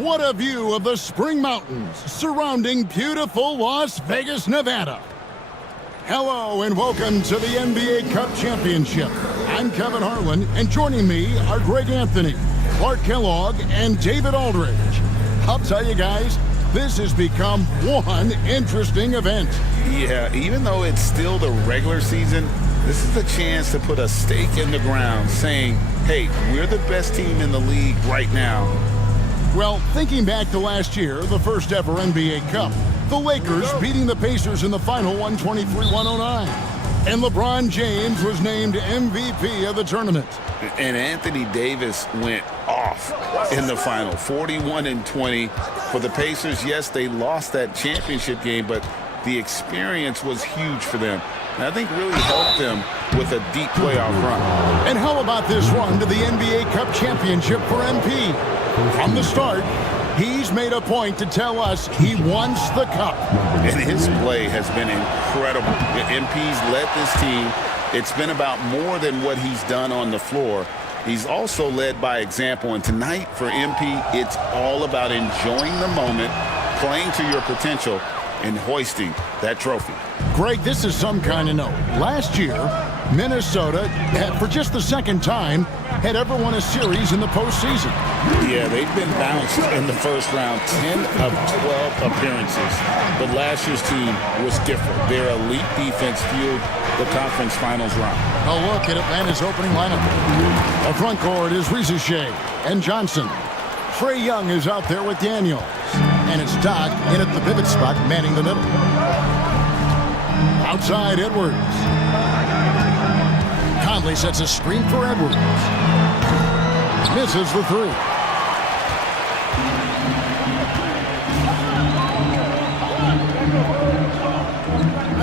What a view of the Spring Mountains surrounding beautiful Las Vegas, Nevada. Hello and welcome to the NBA Cup Championship. I'm Kevin Harlan, and joining me are Greg Anthony, Clark Kellogg, and David Aldridge. I'll tell you guys, this has become one interesting event. Yeah, even though it's still the regular season, this is the chance to put a stake in the ground saying, hey, we're the best team in the league right now. Well, thinking back to last year, the first ever NBA Cup, the Lakers beating the Pacers in the final 123-109. And LeBron James was named MVP of the tournament. And Anthony Davis went off in the final, 41-20. For the Pacers, yes, they lost that championship game, but the experience was huge for them. And I think really helped them with a deep playoff run. And how about this run to the NBA Cup Championship for MP? From the start, he's made a point to tell us he wants the cup. And his play has been incredible. MP's led this team. It's been about more than what he's done on the floor. He's also led by example. And tonight for MP, it's all about enjoying the moment, playing to your potential, and hoisting that trophy. Greg, this is some kind of note. Last year, Minnesota, for just the second time, had ever won a series in the postseason. Yeah, they've been bounced in the first round, 10 of 12 appearances. But last year's team was different. Their elite defense fueled the conference finals run. A look at Atlanta's opening lineup. The front court is Shea and Johnson. Trae Young is out there with Daniels. And it's Doc in at the pivot spot, manning the middle. Outside, Edwards. Conley sets a screen for Edwards. Misses the three.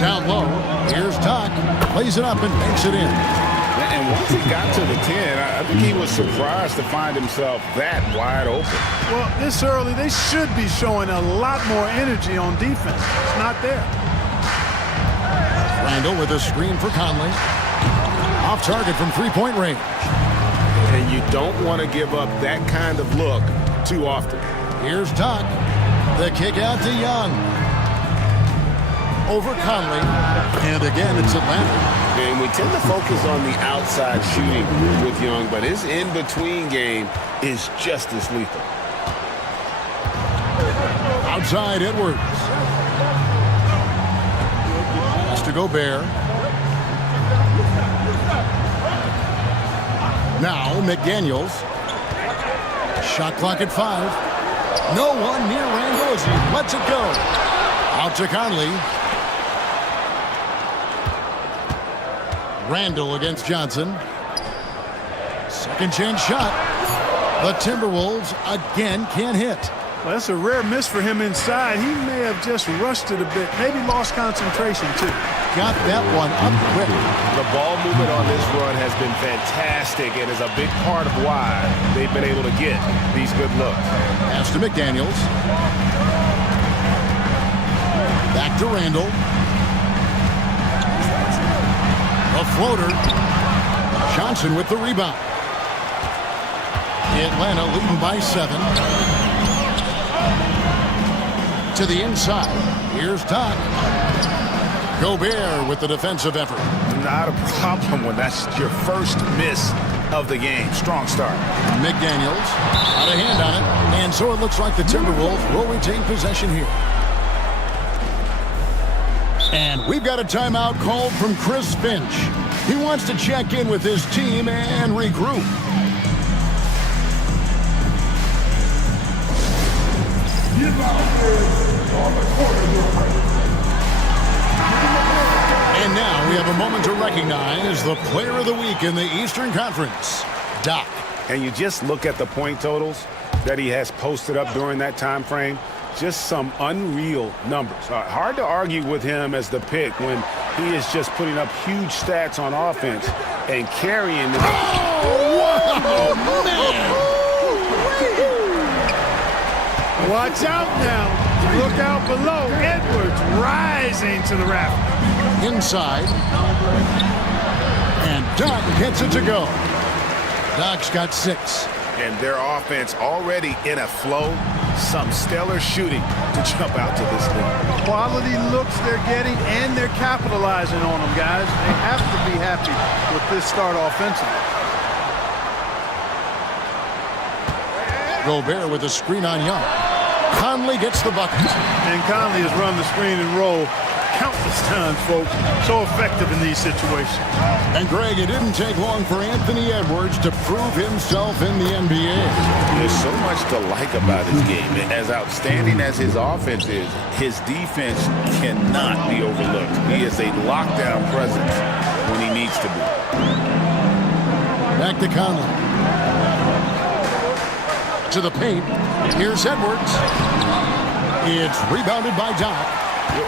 Down low, here's Doc. Plays it up and makes it in. And once he got to the 10, I think he was surprised to find himself that wide open. Well, this early, they should be showing a lot more energy on defense. It's not there. Randall with a screen for Conley. Off target from three-point range. And you don't want to give up that kind of look too often. Here's Doc. The kick out to Young. Over Conley. And again, it's Atlanta. And we tend to focus on the outside shooting with Young, but his in-between game is just as lethal. Outside, Edwards. Pass to Gobert. Now, McDaniels. Shot clock at 5. No one near Randall as he lets it go. Out to Conley. Randall against Johnson. Second chance shot. The Timberwolves again can't hit. Well, that's a rare miss for him inside. He may have just rushed it a bit. Maybe lost concentration, too. Got that one up quick. The ball movement on this run has been fantastic and is a big part of why they've been able to get these good looks. Pass to McDaniels. Back to Randall. A floater. Johnson with the rebound. Atlanta leading by 7. To the inside. Here's Doc. Gobert with the defensive effort. Not a problem when that's your first miss of the game. Strong start. McDaniels got a hand on it. And so it looks like the Timberwolves will retain possession here. And we've got a timeout called from Chris Finch. He wants to check in with his team and regroup. And now we have a moment to recognize the player of the week in the Eastern Conference, Doc. And you just look at the point totals that he has posted up during that time frame. Just some unreal numbers. Hard to argue with him as the pick when he is just putting up huge stats on offense and carrying the... Oh, man! Watch out now. Look out below. Edwards rising to the raft. Inside. And Doc gets it to go. Doc's got 6. And their offense already in a flow. some stellar shooting to jump out to this lead. Quality looks they're getting, and they're capitalizing on them, guys. They have to be happy with this start offensively. Gobert with a screen on Young. Conley gets the bucket. And Conley has run the screen and roll countless times, folks. So effective in these situations. And Greg, it didn't take long for Anthony Edwards to prove himself in the NBA. There's so much to like about his game. As outstanding as his offense is, his defense cannot be overlooked. He is a lockdown presence when he needs to be. Back to Conley. To the paint. Here's Edwards. It's rebounded by Doc.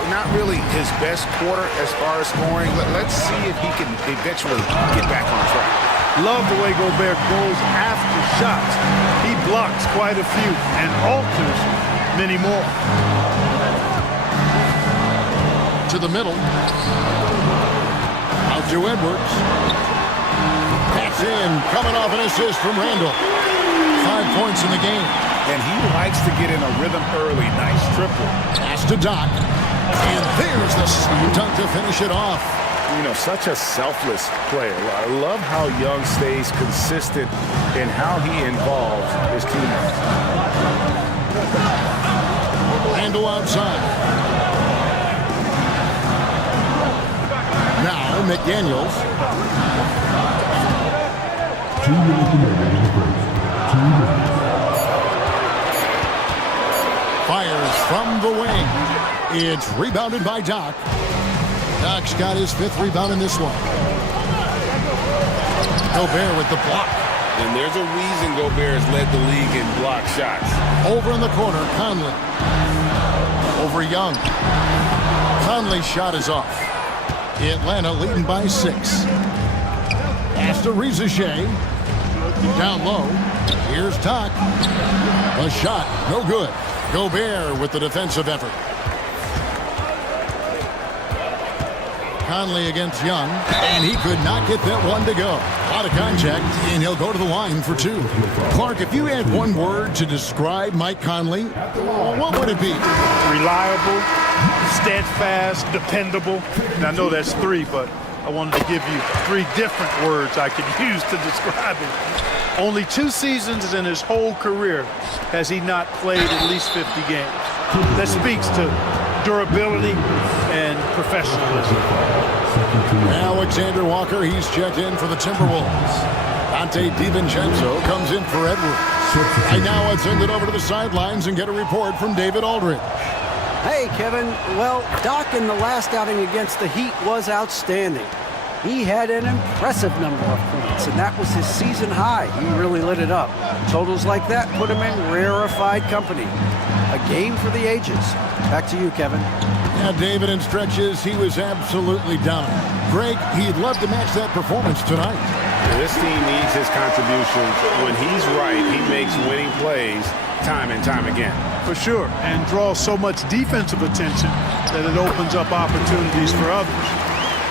Not really his best quarter as far as scoring. Let's see if he can eventually get back on track. Love the way Gobert goes after shots. He blocks quite a few and alters many more. To the middle. Out to Edwards. Pass in. Coming off an assist from Randall. 5 points in the game. And he likes to get in a rhythm early. Nice triple. Pass to Doc. And there's the slam dunk to finish it off. You know, such a selfless player. I love how Young stays consistent in how he involves his teammates. Randall outside. Now McDaniels. 2 minutes remaining in the first. 2 minutes. Fires from the wing. It's rebounded by Doc. Doc's got his 5th rebound in this one. Gobert with the block. And there's a reason Gobert has led the league in block shots. Over in the corner, Conley. Over Young. Conley's shot is off. Atlanta leading by 6. Pass to Rizachet. Down low. Here's Doc. A shot, no good. Gobert with the defensive effort. Conley against Young, and he could not get that one to go. Out of contact, and he'll go to the line for 2. Clark, if you had one word to describe Mike Conley, what would it be? Reliable, steadfast, dependable. And I know that's 3, but I wanted to give you 3 different words I could use to describe him. Only 2 seasons in his whole career has he not played at least 50 games. That speaks to durability and professionalism. Alexander Walker, he's checked in for the Timberwolves. Dante DiVincenzo comes in for Edwards. Right now, let's send it over to the sidelines and get a report from David Aldridge. Hey, Kevin. Well, Doc in the last outing against the Heat was outstanding. He had an impressive number of points, and that was his season high. He really lit it up. Totals like that put him in rarefied company. A game for the ages. Back to you, Kevin. Yeah, David, in stretches, he was absolutely dominant. Greg, he'd love to match that performance tonight. This team needs his contributions. When he's right, he makes winning plays time and time again. For sure, and draws so much defensive attention that it opens up opportunities for others.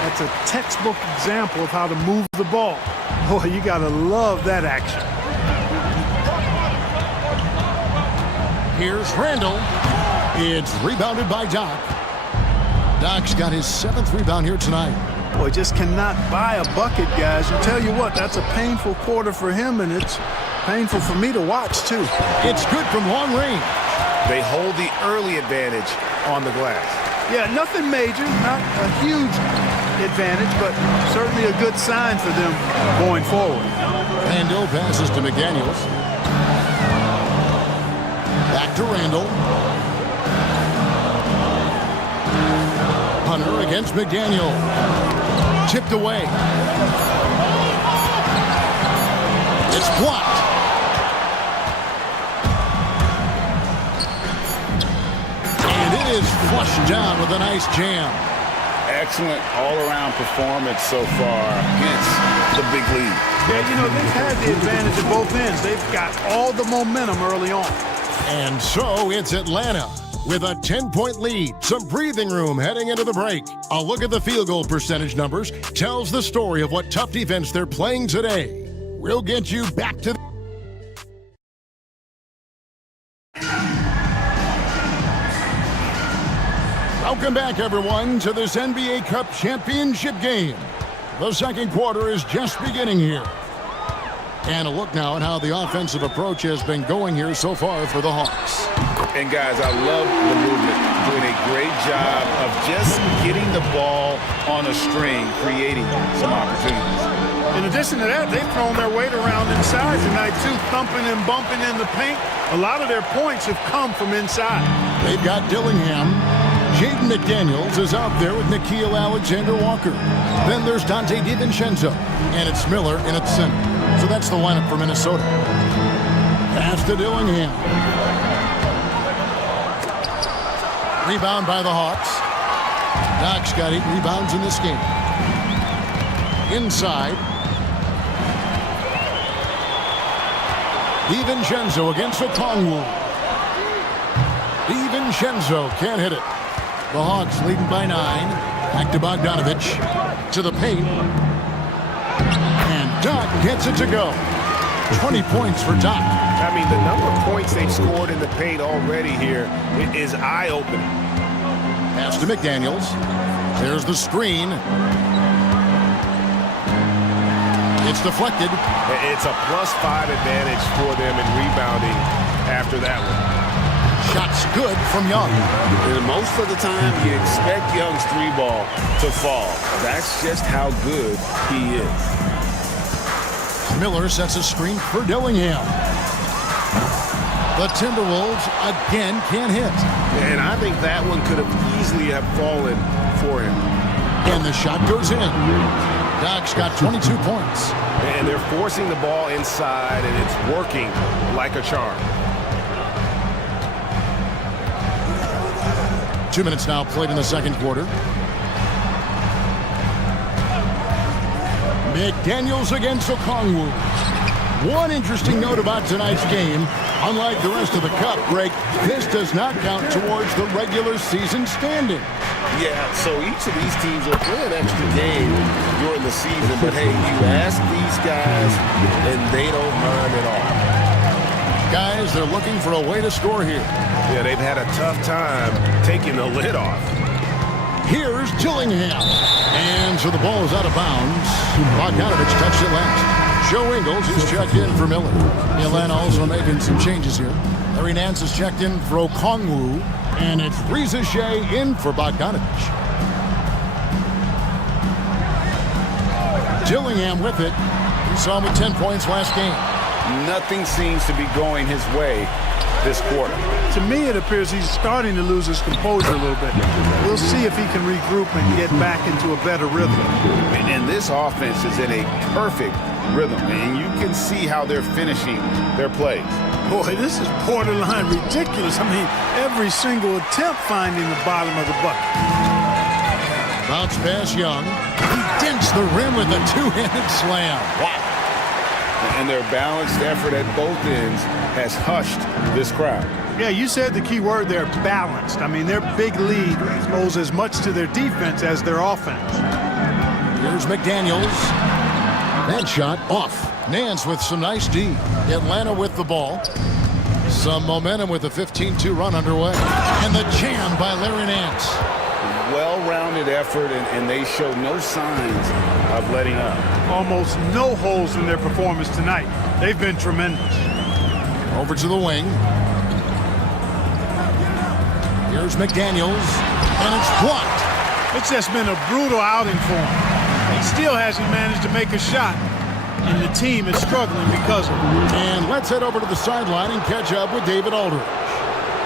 That's a textbook example of how to move the ball. Boy, you got to love that action. Here's Randall. It's rebounded by Doc. Doc's got his 7th rebound here tonight. Boy, just cannot buy a bucket, guys. And tell you what, that's a painful quarter for him, and it's painful for me to watch, too. It's good from long range. They hold the early advantage on the glass. Yeah, nothing major, not a huge advantage, but certainly a good sign for them going forward. Randall passes to McDaniels. Back to Randall. Hunter against McDaniel. Tipped away. It's blocked. And it is flushed down with a nice jam. Excellent all-around performance so far against the big lead. Yeah, you know, they've had the advantage at both ends. They've got all the momentum early on. And so it's Atlanta with a 10-point lead. Some breathing room heading into the break. A look at the field goal percentage numbers tells the story of what tough defense they're playing today. We'll get you back to Welcome back, everyone, to this NBA Cup championship game. The second quarter is just beginning here. And a look now at how the offensive approach has been going here so far for the Hawks. And, guys, I love the movement. Doing a great job of just getting the ball on a string, creating some opportunities. In addition to that, they've thrown their weight around inside tonight, too, thumping and bumping in the paint. A lot of their points have come from inside. They've got Dillingham. Jaden McDaniels is out there with Nickeil Alexander-Walker. Then there's Dante DiVincenzo. And it's Miller in at center. So that's the lineup for Minnesota. Pass to Dillingham. Rebound by the Hawks. Doc's got 8 rebounds in this game. Inside. DiVincenzo against Okongwu. DiVincenzo can't hit it. The Hawks leading by 9. Back to Bogdanovich. To the paint. And Doc gets it to go. 20 points for Doc. I mean, the number of points they've scored in the paint already here is eye-opening. Pass to McDaniels. There's the screen. It's deflected. It's a +5 advantage for them in rebounding after that one. Shot's good from Young. And most of the time, you expect Young's 3-ball to fall. That's just how good he is. Miller sets a screen for Dillingham. The Timberwolves again can't hit. And I think that one could have easily have fallen for him. And the shot goes in. Doc's got 22 points. And they're forcing the ball inside, and it's working like a charm. 2 minutes now played in the second quarter. McDaniels against Okongwu. One interesting note about tonight's game, unlike the rest of the Cup, Greg, this does not count towards the regular season standing. Yeah, so each of these teams will play an extra game during the season, but hey, you ask these guys, and they don't mind at all. Guys, they're looking for a way to score here. Yeah, they've had a tough time taking the lid off. Here's Dillingham. And so the ball is out of bounds. Bogdanovich touched it last. Joe Ingles is checked in for Miller. Atlanta also making some changes here. Larry Nance is checked in for Okongwu. And it's Reza Shea in for Bogdanovich. Dillingham with it. We saw him with 10 points last game. Nothing seems to be going his way this quarter. To me, it appears he's starting to lose his composure a little bit. We'll see if he can regroup and get back into a better rhythm. And this offense is in a perfect rhythm, and you can see how they're finishing their plays. Boy, this is borderline ridiculous. I mean, every single attempt finding the bottom of the bucket. Bounce pass Young. He dents the rim with a two-handed slam. Wow. And their balanced effort at both ends has hushed this crowd. Yeah, you said the key word there, balanced. I mean, their big lead owes as much to their defense as their offense. Here's McDaniels. That shot off. Nance with some nice D. Atlanta with the ball. Some momentum with a 15-2 run underway. And the jam by Larry Nance. Well-rounded effort, and they show no signs of letting up. Almost no holes in their performance tonight. They've been tremendous. Over to the wing. Here's McDaniels, and it's blocked. It's just been a brutal outing for him. He still hasn't managed to make a shot, and the team is struggling because of it. And let's head over to the sideline and catch up with David Aldridge.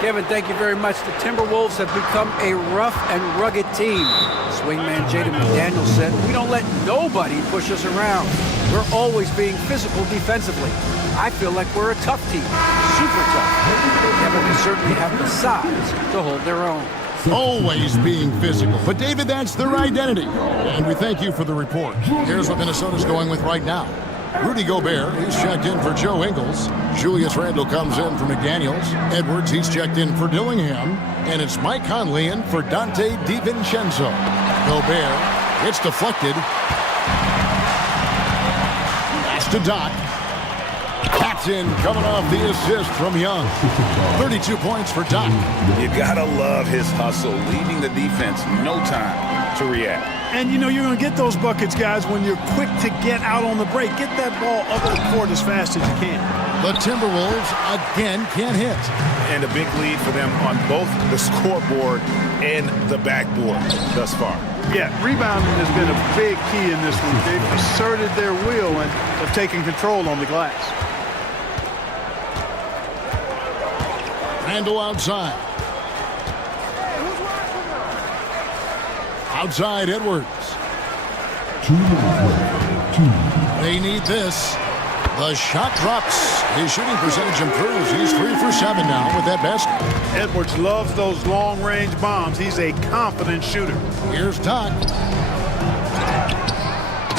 Kevin, thank you very much. The Timberwolves have become a rough and rugged team. Swingman Jaden McDaniels said, "We don't let nobody push us around. We're always being physical defensively. I feel like we're a tough team, super tough. Kevin, they certainly have the size to hold their own." Always being physical. But, David, that's their identity. And we thank you for the report. Here's what Minnesota's going with right now. Rudy Gobert, he's checked in for Joe Ingles. Julius Randle comes in for McDaniels. Edwards, he's checked in for Dillingham. And it's Mike Conley in for Dante DiVincenzo. Gobert, it's deflected. Pass to Doc. Tap Middleton coming off the assist from Young. 32 points for Doc. You gotta love his hustle, leaving the defense no time to react. And, you know, you're going to get those buckets, guys, when you're quick to get out on the break. Get that ball up the court as fast as you can. The Timberwolves again can't hit. And a big lead for them on both the scoreboard and the backboard thus far. Yeah, rebounding has been a big key in this one. They've asserted their will and have taken control on the glass. Randall outside. Outside Edwards. 2 minutes left. 2. They need this. The shot drops. His shooting percentage improves. He's 3 for 7 now with that basket. Edwards loves those long-range bombs. He's a confident shooter. Here's Doc.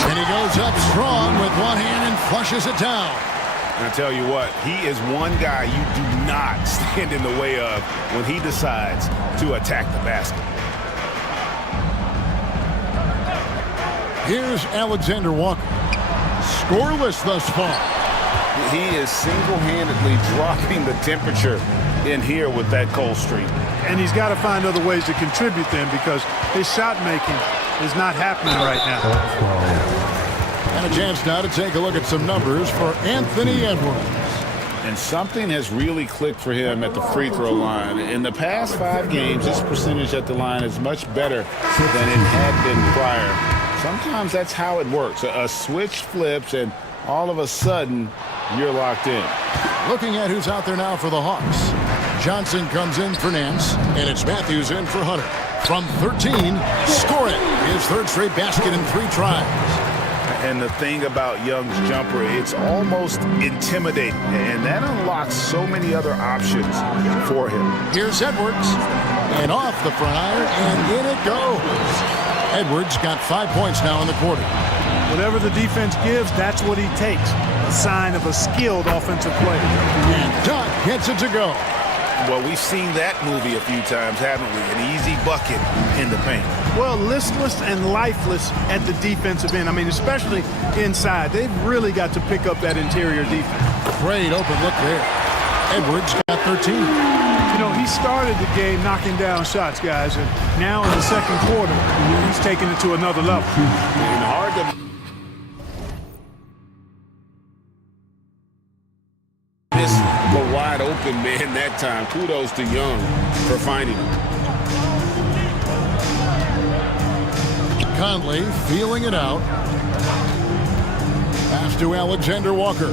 And he goes up strong with one hand and flushes it down. And I tell you what, he is one guy you do not stand in the way of when he decides to attack the basket. Here's Alexander Walker. Scoreless thus far. He is single-handedly dropping the temperature in here with that cold streak. And he's got to find other ways to contribute then because his shot making is not happening right now. And a chance now to take a look at some numbers for Anthony Edwards. And something has really clicked for him at the free throw line. In the past 5 games, his percentage at the line is much better than it had been prior. Sometimes that's how it works. A switch flips and all of a sudden you're locked in. Looking at who's out there now for the Hawks. Johnson comes in for Nance, and it's Matthews in for Hunter. From 13, score it. His 3rd straight basket in 3 tries. And the thing about Young's jumper, it's almost intimidating, and that unlocks so many other options for him. Here's Edwards, and off the front iron, and in it goes. Edwards got 5 points now in the quarter. Whatever the defense gives, that's what he takes. A sign of a skilled offensive player. And Doc gets it to go. Well, we've seen that movie a few times, haven't we? An easy bucket in the paint. Well, listless and lifeless at the defensive end. I mean, especially inside. They've really got to pick up that interior defense. Great open look there. Edwards got 13. You know, he started the game knocking down shots, guys, and now in the second quarter, he's taking it to another level. And hard to miss the wide open man that time. Kudos to Young for finding him. Conley feeling it out. Pass to Alexander Walker.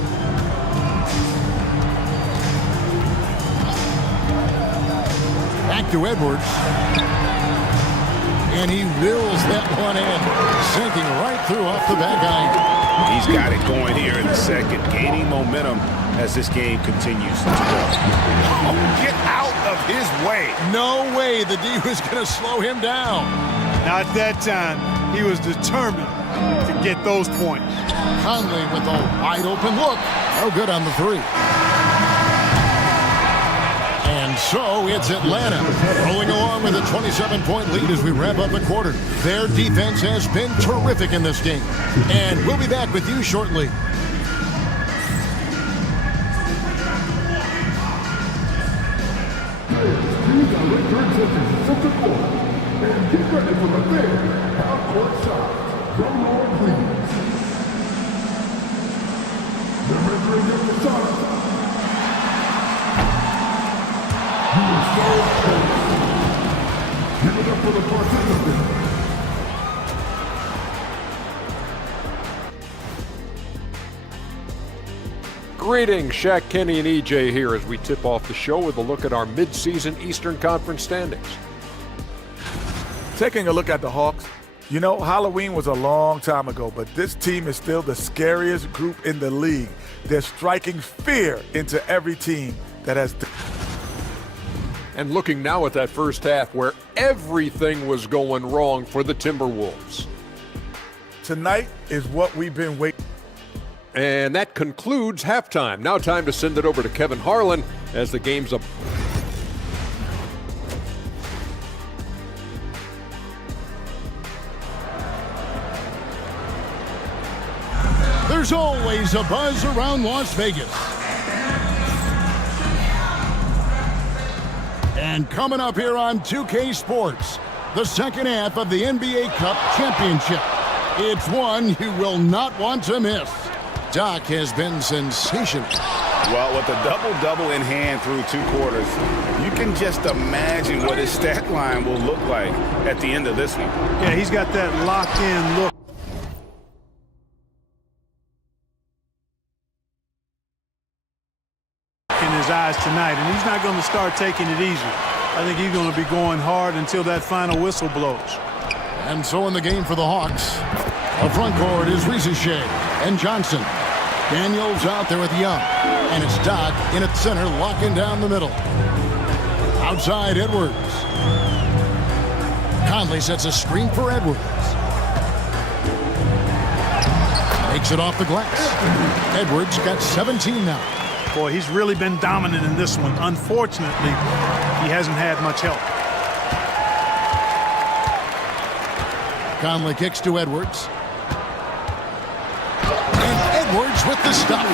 Back to Edwards. And he reels that one in, sinking right through off the back iron. He's got it going here in the second, gaining momentum as this game continues to go. Oh, get out of his way. No way the D was going to slow him down. Not that time. He was determined to get those points. Conley with a wide open look. No good on the 3. And so it's Atlanta rolling along with a 27-point lead as we wrap up the quarter. Their defense has been terrific in this game. And we'll be back with you shortly. And get ready for the big half-court shot. Drum roll, please. They're measuring up the shot. He is so close. Give it up for the participants. Greetings, Shaq, Kenny, and EJ here as we tip off the show with a look at our midseason Eastern Conference standings. Taking a look at the Hawks, you know, Halloween was a long time ago, but this team is still the scariest group in the league. They're striking fear into every team that has... And looking now at that first half where everything was going wrong for the Timberwolves. Tonight is what we've been waiting. And that concludes halftime. Now time to send it over to Kevin Harlan as the game's up. There's always a buzz around Las Vegas. And coming up here on 2K Sports, the second half of the NBA Cup Championship. It's one you will not want to miss. Doc has been sensational. Well, with a double-double in hand through 2 quarters, you can just imagine what his stat line will look like at the end of this one. Yeah, he's got that locked-in look. In his eyes tonight, and he's not going to start taking it easy. I think he's going to be going hard until that final whistle blows. And so in the game for the Hawks, the front court is Rieseshay and Johnson. Daniels out there with Young, and it's Doc in at center, locking down the middle. Outside, Edwards. Conley sets a screen for Edwards. Makes it off the glass. Edwards got 17 now. Boy, he's really been dominant in this one. Unfortunately, he hasn't had much help. Conley kicks to Edwards. And Edwards with the stop.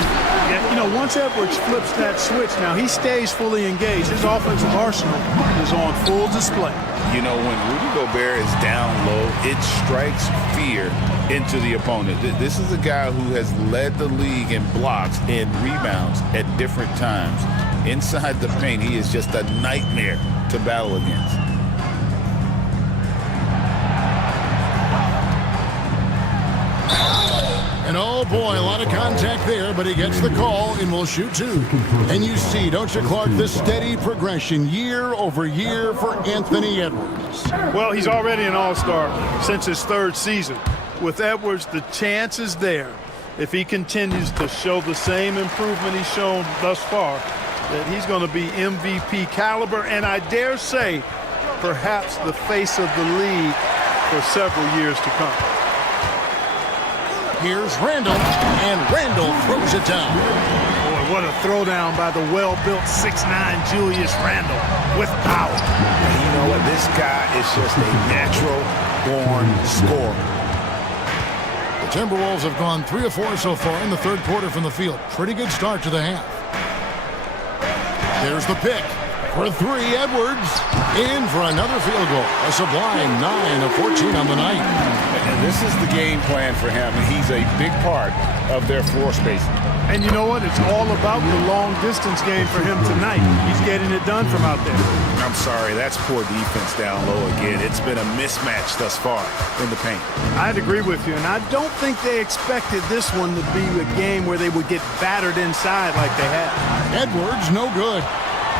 Yeah, you know, once Edwards flips that switch, now he stays fully engaged. His offensive arsenal is on full display. You know, when Rudy Gobert is down low, it strikes fear into the opponent. This is a guy who has led the league in blocks and rebounds at different times. Inside the paint, he is just a nightmare to battle against. And oh boy, a lot of contact there, but he gets the call and will shoot 2. And you see, don't you, Clark, the steady progression year over year for Anthony Edwards. Well, he's already an all-star since his 3rd season. With Edwards, the chance is there, if he continues to show the same improvement he's shown thus far, that he's going to be MVP caliber, and I dare say, perhaps the face of the league for several years to come. Here's Randall, and Randall throws it down. Boy, what a throwdown by the well-built 6'9" Julius Randle with power. And you know what? This guy is just a natural-born scorer. The Timberwolves have gone 3 of 4 so far in the 3rd quarter from the field. Pretty good start to the half. There's the pick for 3. Edwards in for another field goal. A sublime 9 of 14 on the night. And this is the game plan for him, and he's a big part of their floor spacing. And you know what? It's all about the long-distance game for him tonight. He's getting it done from out there. I'm sorry, that's poor defense down low again. It's been a mismatch thus far in the paint. I'd agree with you, and I don't think they expected this one to be a game where they would get battered inside like they have. Edwards, no good.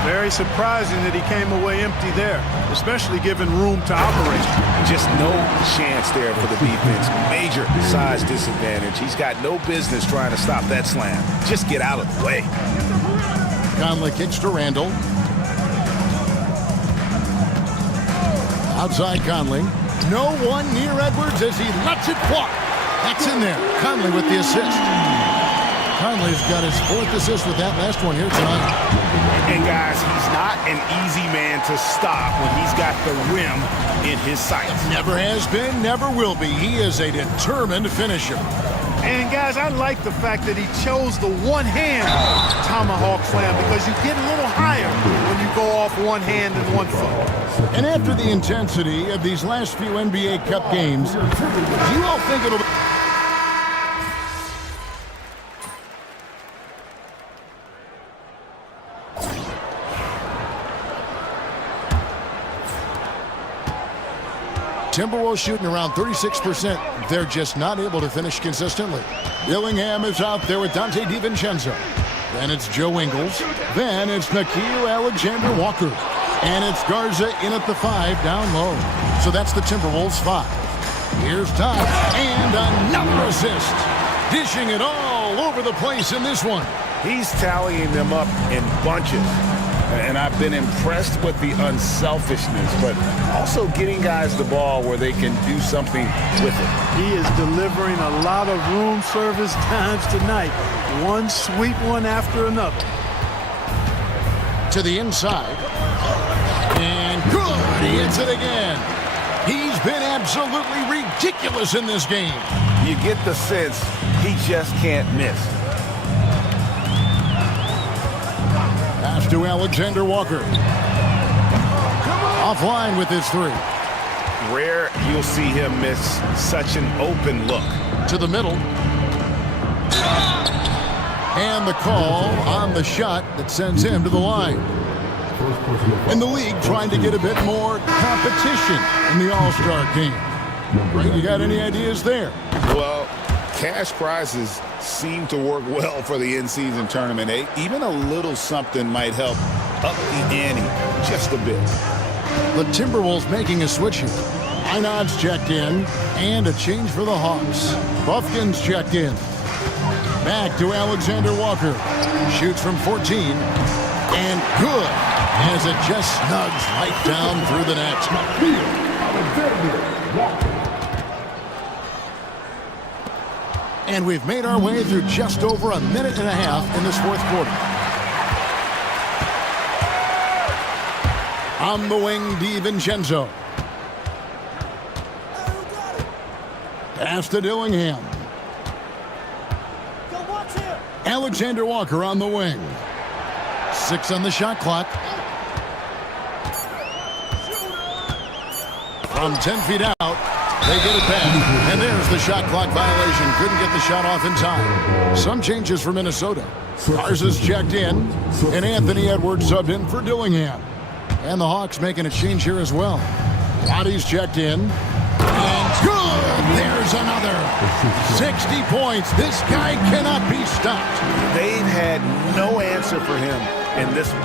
Very surprising that he came away empty there, especially given room to operate. Just no chance there for the defense. Major size disadvantage. He's got no business trying to stop that slam. Just get out of the way. Conley kicks to Randall. Outside Conley. No one near Edwards as he lets it fly. That's in there. Conley with the assist. Conley's got his 4th assist with that last one here tonight. And guys, he's not an easy man to stop when he's got the rim in his sights. Never has been, never will be. He is a determined finisher. And guys, I like the fact that he chose the one-hand tomahawk slam, because you get a little higher when you go off one hand and 1 foot. And after the intensity of these last few NBA Cup games, do you all think it'll be... Timberwolves shooting around 36%. They're just not able to finish consistently. Dillingham is out there with Dante DiVincenzo. Then it's Joe Ingles. Then it's Nickeil Alexander-Walker. And it's Garza in at the 5 down low. So that's the Timberwolves 5. Here's Doc and another assist. Dishing it all over the place in this one. He's tallying them up in bunches. And I've been impressed with the unselfishness, but also getting guys the ball where they can do something with it. He is delivering a lot of room service times tonight. One sweet one after another. To the inside. And good. He hits it again. He's been absolutely ridiculous in this game. You get the sense he just can't miss. Pass to Alexander Walker. Offline with his three. Rare you'll see him miss such an open look. To the middle. And the call on the shot that sends him to the line. In the league, trying to get a bit more competition in the All-Star game. Right, you got any ideas there? Well, cash prizes seem to work well for the in-season tournament. Even a little something might help up the ante just a bit. The Timberwolves making a switch here. Einod's checked in, and a change for the Hawks. Buffkin's checked in. Back to Alexander Walker. Shoots from 14, and good, as it just snugs right down through the net. And we've made our way through just over a minute and a half in this fourth quarter. On the wing, DiVincenzo. Pass to Dillingham. Alexander Walker on the wing. 6 on the shot clock. From 10 feet out, they get it back. And there's the shot clock violation. Couldn't get the shot off in time. Some changes for Minnesota. Garza's checked in, and Anthony Edwards subbed in for Dillingham. And the Hawks making a change here as well. Lottie's checked in. And good! There's another. 60 points. This guy cannot be stopped. They've had no answer for him in this one.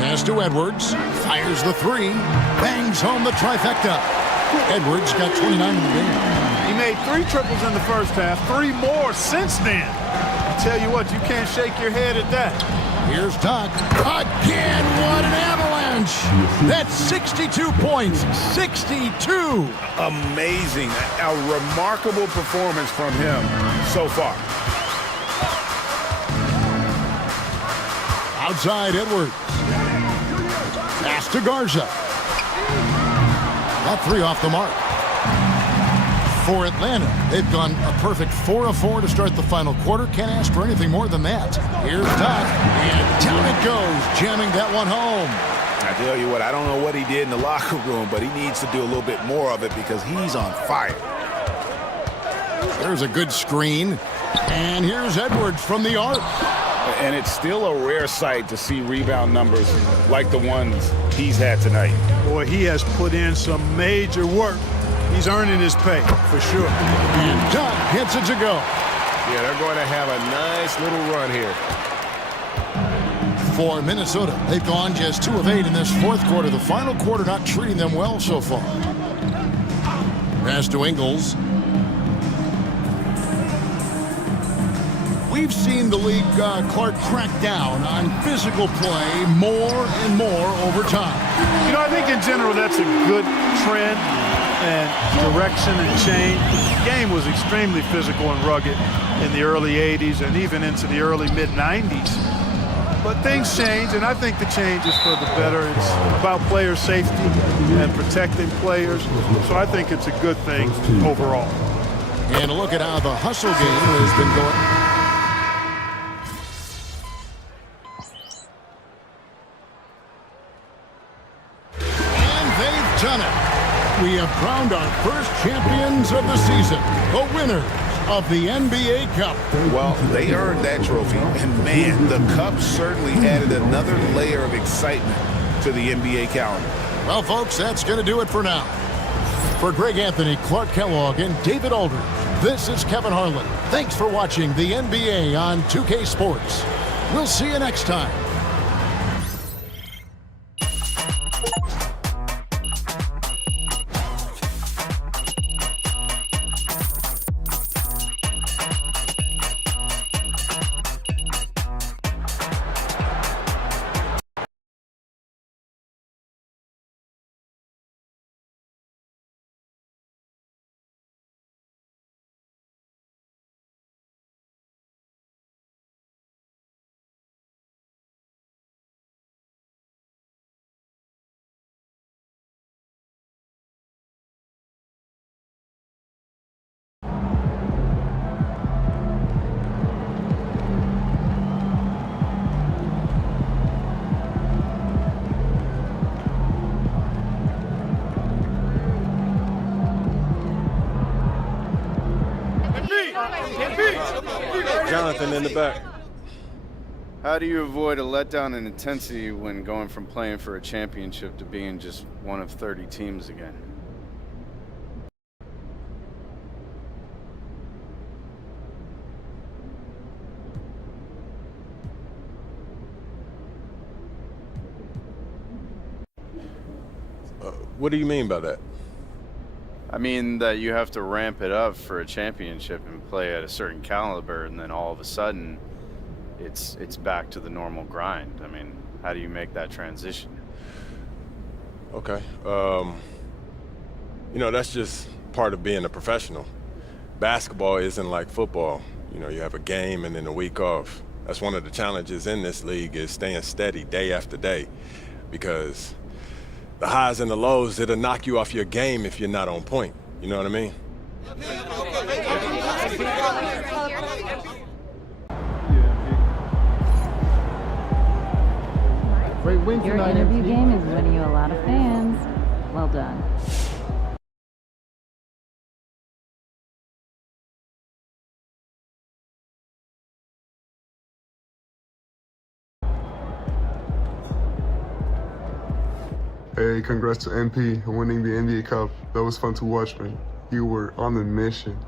Pass to Edwards. Fires the three. Bangs home the trifecta. Edwards got 29 in the game. He made 3 triples in the first half, 3 more since then. I tell you what, you can't shake your head at that. Here's Doc. Again, what an avalanche. That's 62 points. 62. Amazing. A remarkable performance from him so far. Outside Edwards. Pass to Garza. That 3 off the mark. For Atlanta, they've gone a perfect 4 of 4 to start the final quarter. Can't ask for anything more than that. Here's Doc, and down it goes, jamming that one home. I tell you what, I don't know what he did in the locker room, but he needs to do a little bit more of it because he's on fire. There's a good screen, and here's Edwards from the arc. And it's still a rare sight to see rebound numbers like the ones he's had tonight. Boy, he has put in some major work. He's earning his pay, for sure. And Doc hits it to go. Yeah, they're going to have a nice little run here. For Minnesota, they've gone just 2 of 8 in this fourth quarter. The final quarter not treating them well so far. Pass to Ingles. We've seen the league, Clark, crack down on physical play more and more over time. You know, I think in general that's a good trend and direction and change. The game was extremely physical and rugged in the early 80s and even into the early mid-90s. But things change, and I think the change is for the better. It's about player safety and protecting players. So I think it's a good thing overall. And look at how the hustle game has been going. And they've done it. We have crowned our first champions of the season, the winners of the NBA Cup. Well, they earned that trophy, and man, the Cup certainly added another layer of excitement to the NBA calendar. Well, folks, that's going to do it for now. For Greg Anthony, Clark Kellogg, and David Aldridge, this is Kevin Harlan. Thanks for watching the NBA on 2K Sports. We'll see you next time. Jonathan in the back. How do you avoid a letdown in intensity when going from playing for a championship to being just one of 30 teams again? What do you mean by that? I mean that you have to ramp it up for a championship and play at a certain caliber, and then all of a sudden it's back to the normal grind. I mean, how do you make that transition? Okay. You know, that's just part of being a professional. Basketball isn't like football. You know, you have a game and then a week off. That's one of the challenges in this league, is staying steady day after day, because the highs and the lows, it'll knock you off your game if you're not on point. You know what I mean? Great win Your tonight, interview MP. game is winning you a lot of fans. Well done. Hey, congrats to MP winning the NBA Cup. That was fun to watch, man. You were on a mission.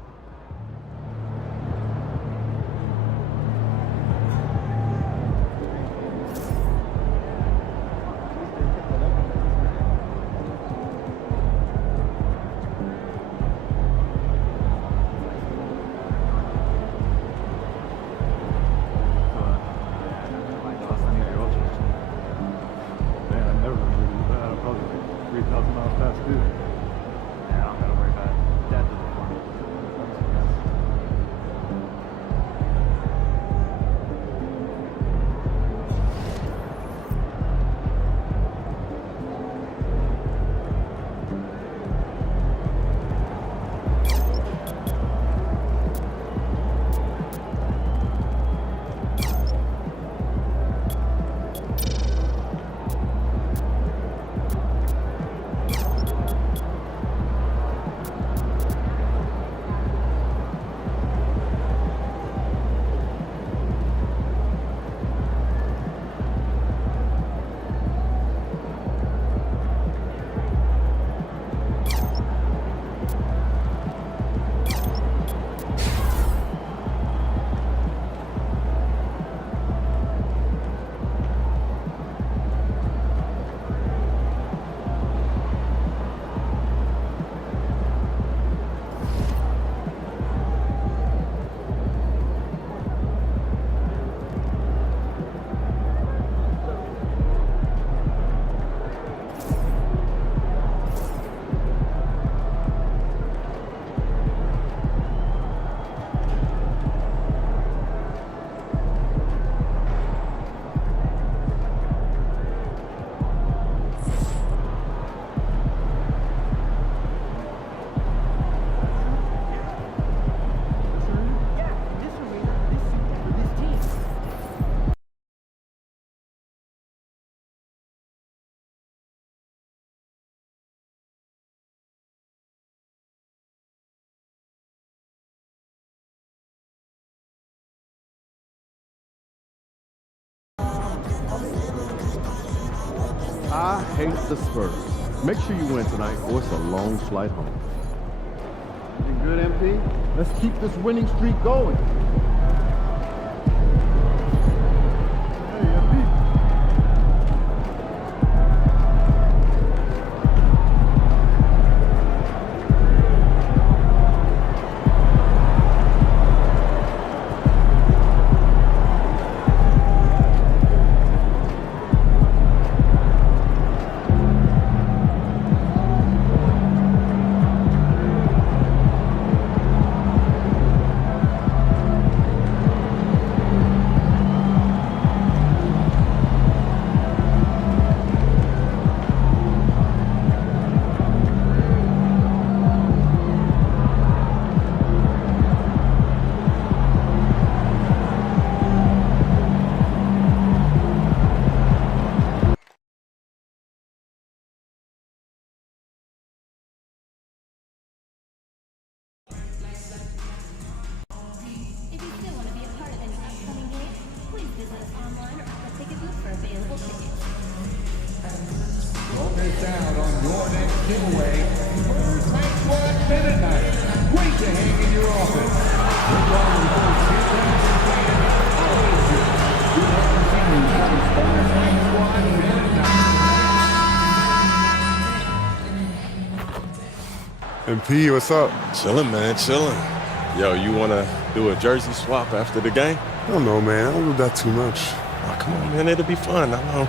I hate the Spurs. Make sure you win tonight, or it's a long flight home. Looking good, MP. Let's keep this winning streak going. Hey, MP. missed out on your next giveaway. Thanks for spending night. Great to hang in your office. MP, what's up? Chilling, man, chilling. Yo, you want to do a jersey swap after the game? I don't know, man. I don't do that too much. Oh, come on, man, it'll be fun. I know.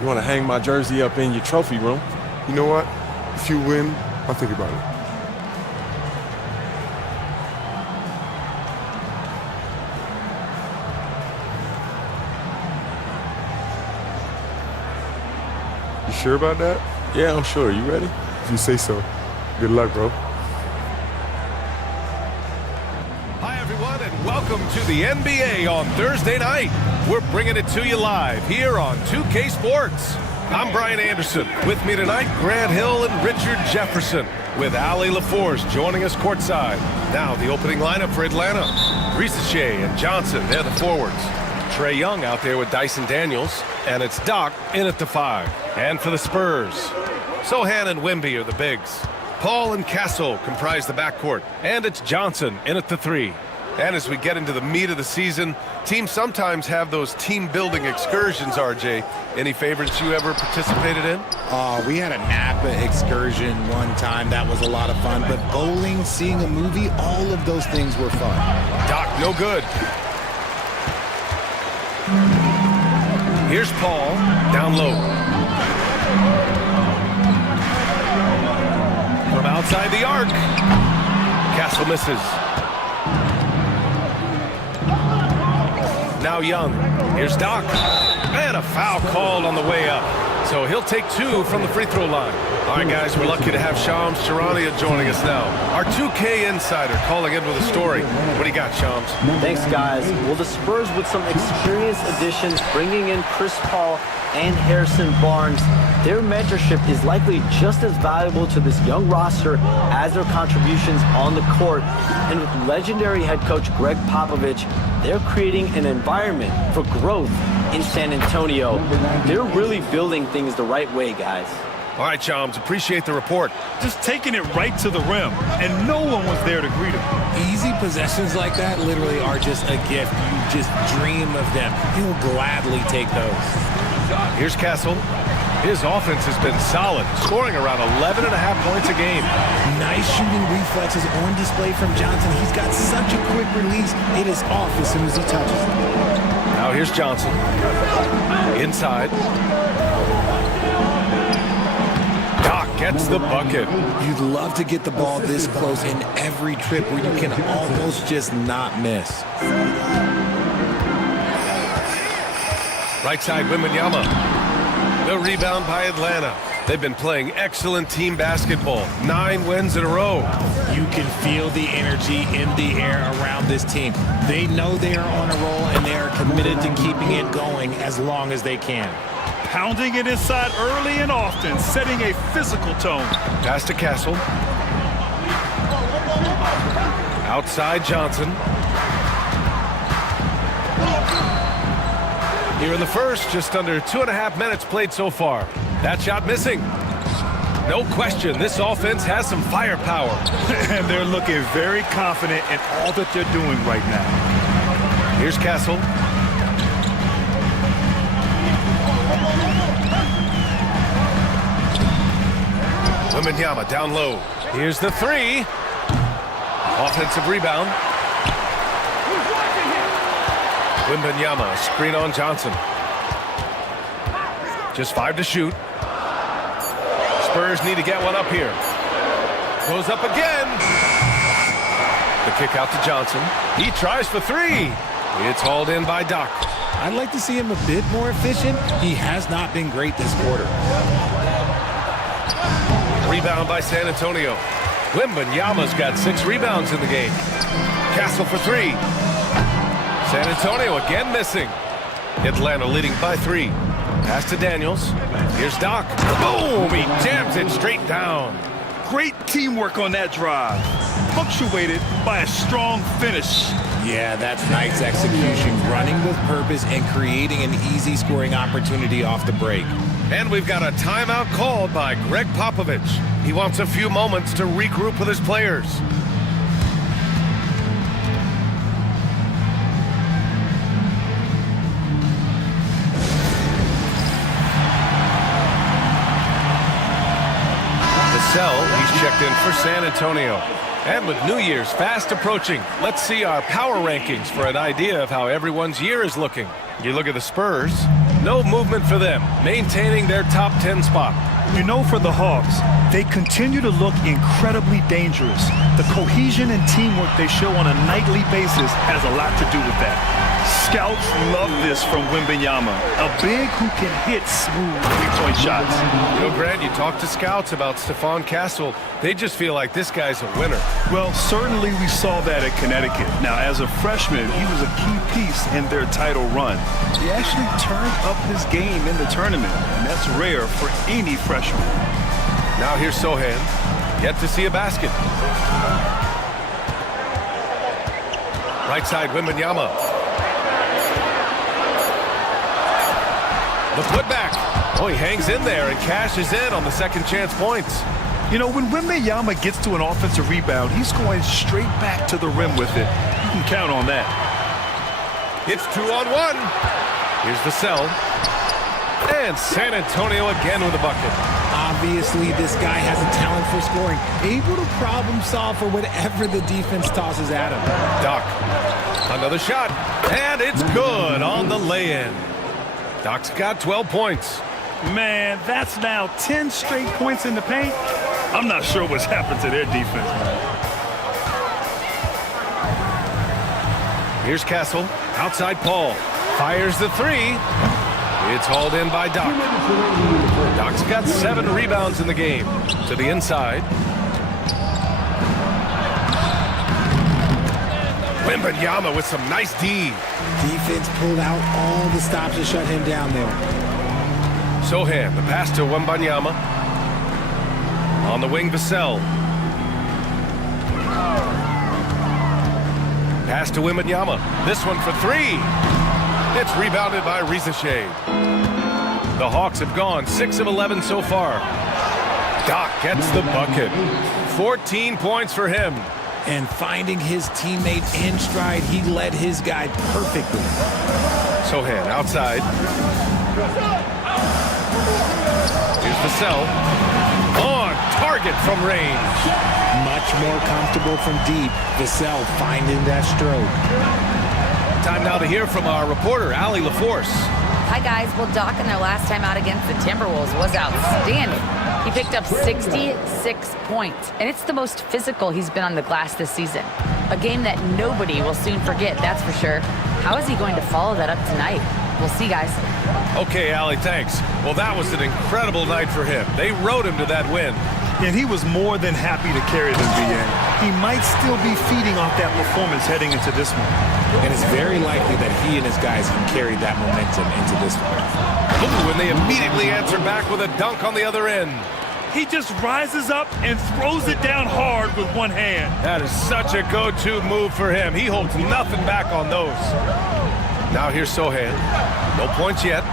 You want to hang my jersey up in your trophy room? You know what? If you win, I'll think about it. You sure about that? Yeah, I'm sure. You ready? If you say so. Good luck, bro. Hi, everyone, and welcome to the NBA on Thursday night. We're bringing it to you live here on 2K Sports. I'm Brian Anderson. With me tonight, Grant Hill and Richard Jefferson, with Ali LaForce joining us courtside. Now, the opening lineup for Atlanta. Risache and Johnson, they're the forwards. Trae Young out there with Dyson Daniels, and it's Doc in at the 5. And for the Spurs, Sohan and Wemby are the bigs. Paul and Castle comprise the backcourt, and it's Johnson in at the 3. And as we get into the meat of the season, teams sometimes have those team-building excursions, RJ. Any favorites you ever participated in? We had a Napa excursion one time. That was a lot of fun. But bowling, seeing a movie, all of those things were fun. Doc, no good. Here's Paul, down low. From outside the arc. Castle misses. Now Young. Here's Doc. And a foul called on the way up. So he'll take 2 from the free throw line. All right, guys, we're lucky to have Shams Charania joining us now. Our 2K insider calling in with a story. What do you got, Shams? Thanks, guys. Well, the Spurs with some experienced additions, bringing in Chris Paul and Harrison Barnes. Their mentorship is likely just as valuable to this young roster as their contributions on the court. And with legendary head coach Greg Popovich, they're creating an environment for growth in San Antonio. They're really building things the right way, guys. All right, Shams, appreciate the report. Just taking it right to the rim, and no one was there to greet him. Easy possessions like that literally are just a gift. You just dream of them. He'll gladly take those. Here's Castle. His offense has been solid, scoring around 11.5 points a game. Nice shooting reflexes on display from Johnson. He's got such a quick release. It is off as soon as he touches it. Now here's Johnson. Inside. Doc gets the bucket. You'd love to get the ball this close in every trip where you can almost just not miss. Right side, Wembanyama. The rebound by Atlanta. They've been playing excellent team basketball. 9 wins in a row. You can feel the energy in the air around this team. They know they are on a roll, and they are committed to keeping it going as long as they can. Pounding it inside early and often, setting a physical tone. Pass to Castle. Outside Johnson. Here in the first, just under 2.5 minutes played so far. That shot missing. No question, this offense has some firepower. And they're looking very confident in all that they're doing right now. Here's Castle. Wembanyama down low. Here's the 3. Offensive rebound. Wembanyama, screen on Johnson. Just 5 to shoot. Spurs need to get one up here. Goes up again. The kick out to Johnson. He tries for 3. It's hauled in by Doc. I'd like to see him a bit more efficient. He has not been great this quarter. Rebound by San Antonio. Wembanyama's got 6 rebounds in the game. Castle for 3. San Antonio again missing. Atlanta leading by 3. Pass to Daniels. Here's Doc. Boom! He jams it straight down. Great teamwork on that drive. Punctuated by a strong finish. Yeah, that's nice execution. Running with purpose and creating an easy scoring opportunity off the break. And we've got a timeout called by Greg Popovich. He wants a few moments to regroup with his players. He's checked in for San Antonio. And with New Year's fast approaching, let's see our power rankings for an idea of how everyone's year is looking. You look at the Spurs, no movement for them, maintaining their top 10 spot. You know, for the Hawks, they continue to look incredibly dangerous. The cohesion and teamwork they show on a nightly basis has a lot to do with that. Scouts love this from Wembanyama, a big who can hit smooth three-point shots. You know, Grant, you talk to scouts about Stephon Castle, they just feel like this guy's a winner. Well, certainly we saw that at Connecticut. Now, as a freshman, he was a key piece in their title run. He actually turned up his game in the tournament, and that's rare for any freshman. Now here's Sohan, yet to see a basket. Right side, Wembanyama. The putback. Oh, he hangs in there and cashes in on the second chance points. You know, when Wembanyama gets to an offensive rebound, he's going straight back to the rim with it. You can count on that. It's 2-on-1. Here's the cell. And San Antonio again with a bucket. Obviously, this guy has a talent for scoring. Able to problem solve for whatever the defense tosses at him. Doc, another shot. And it's good on the lay-in. Doc's got 12 points. Man, that's now 10 straight points in the paint. I'm not sure what's happened to their defense, man. Here's Castle. Outside Paul. Fires the three. It's hauled in by Doc. Doc's got 7 rebounds in the game. To the inside. Wembanyama with some nice D. Defense pulled out all the stops to shut him down there. Sohan, the pass to Wembanyama. On the wing, Vassell. Pass to Wembanyama. This one for 3. It's rebounded by Rizachet. The Hawks have gone 6 of 11 so far. Doc gets the bucket. 14 points for him. And finding his teammate in stride, he led his guy perfectly. Sohan outside. Here's Vassell. On target from range. Much more comfortable from deep. Vassell finding that stroke. Time now to hear from our reporter, Allie LaForce. Hi, guys. Well, Doc in their last time out against the Timberwolves was outstanding. He picked up 66 points, and it's the most physical he's been on the glass this season. A game that nobody will soon forget, that's for sure. How is he going to follow that up tonight? We'll see, guys. Okay, Allie, thanks. Well, that was an incredible night for him. They rode him to that win. And he was more than happy to carry them, BA. He might still be feeding off that performance heading into this one. And it's very likely that he and his guys can carry that momentum into this one. Ooh, and they immediately answer back with a dunk on the other end. He just rises up and throws it down hard with one hand. That is such a go-to move for him. He holds nothing back on those. Now here's Sohan. No points yet.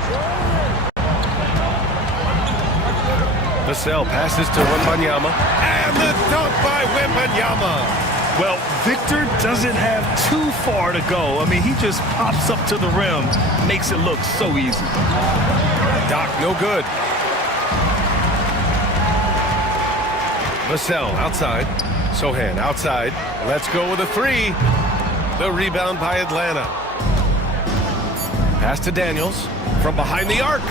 Vassell passes to Wembanyama. And the dunk by Wembanyama. Well, Victor doesn't have too far to go. I mean, he just pops up to the rim, makes it look so easy. Doc, no good. Vassell outside. Sohan outside. Let's go with a 3. The rebound by Atlanta. Pass to Daniels from behind the arc.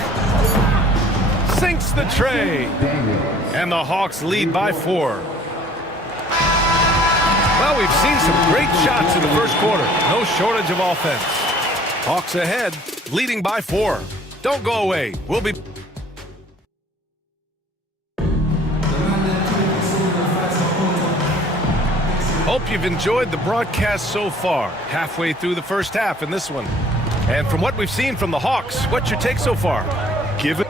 Sinks the tray. And the Hawks lead by 4. Well, we've seen some great shots in the first quarter. No shortage of offense. Hawks ahead, leading by 4. Don't go away. We'll be... Hope you've enjoyed the broadcast so far. Halfway through the first half in this one. And from what we've seen from the Hawks, what's your take so far? Give it.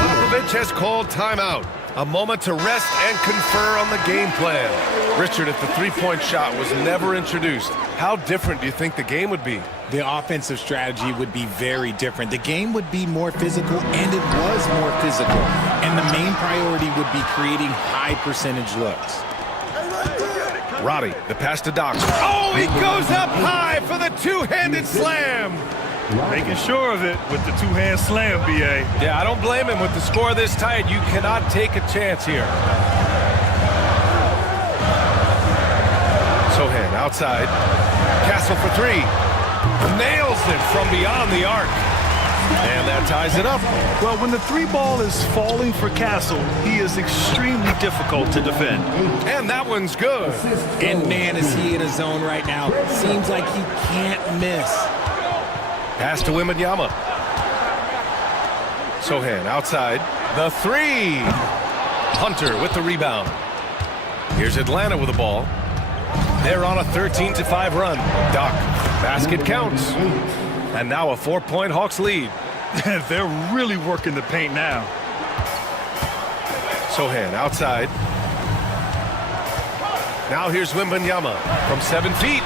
Popovich has called timeout. A moment to rest and confer on the game plan. Richard, if the three-point shot was never introduced, how different do you think the game would be? The offensive strategy would be very different. The game would be more physical, and it was more physical. And the main priority would be creating high percentage looks. Roddy, the pass to Doc. Oh, he goes up high for the two-handed slam. Making sure of it with the two-hand slam, B.A. Yeah, I don't blame him. With the score this tight, you cannot take a chance here. Sohan outside. Castle for three. Nails it from beyond the arc. And that ties it up. Well, when the three ball is falling for Castle, he is extremely difficult to defend. And that one's good. And man, is he in a zone right now. Seems like he can't miss. Pass to Wembanyama. Sohan outside. The three. Hunter with the rebound. Here's Atlanta with the ball. They're on a 13-5 run. Doc, basket counts. And now a 4-point Hawks lead. They're really working the paint now. Sohan outside. Now here's Wembanyama from 7 feet.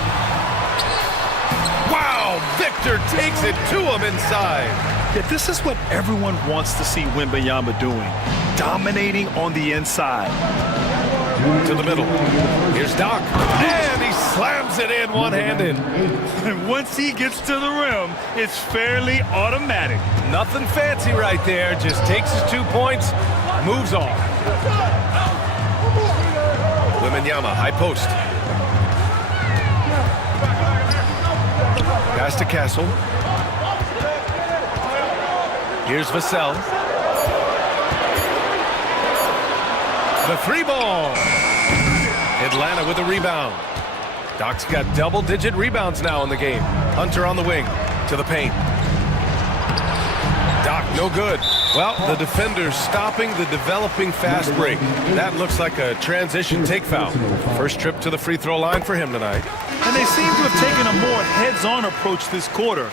Wow, Victor takes it to him inside. Yeah, this is what everyone wants to see Wembanyama doing. Dominating on the inside. To the middle. Here's Doc. And he slams it in one-handed. And once he gets to the rim, it's fairly automatic. Nothing fancy right there. Just takes his 2 points, moves on. Wembanyama, high post. Pass to Castle. Here's Vassell. The three ball. Atlanta with a rebound. Doc's got double-digit rebounds now in the game. Hunter on the wing to the paint. Doc, no good. Well, the defender's stopping the developing fast break. That looks like a transition take foul. First trip to the free throw line for him tonight. And they seem to have taken a more heads-on approach this quarter,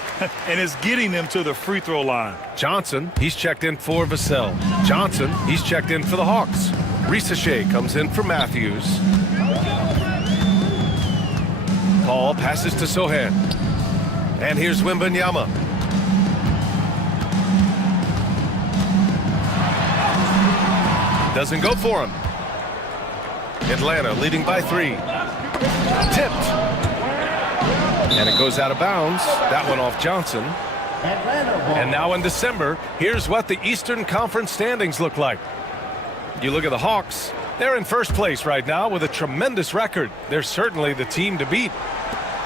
and it's getting them to the free throw line. Johnson, he's checked in for Vassell. Johnson, he's checked in for the Hawks. Ricochet comes in for Matthews. Paul passes to Sohan. And here's Wembanyama. Doesn't go for him. Atlanta leading by 3. Tipped. And it goes out of bounds. That one off Johnson. And now in December, here's what the Eastern Conference standings look like. You look at the Hawks, they're in first place right now with a tremendous record. They're certainly the team to beat.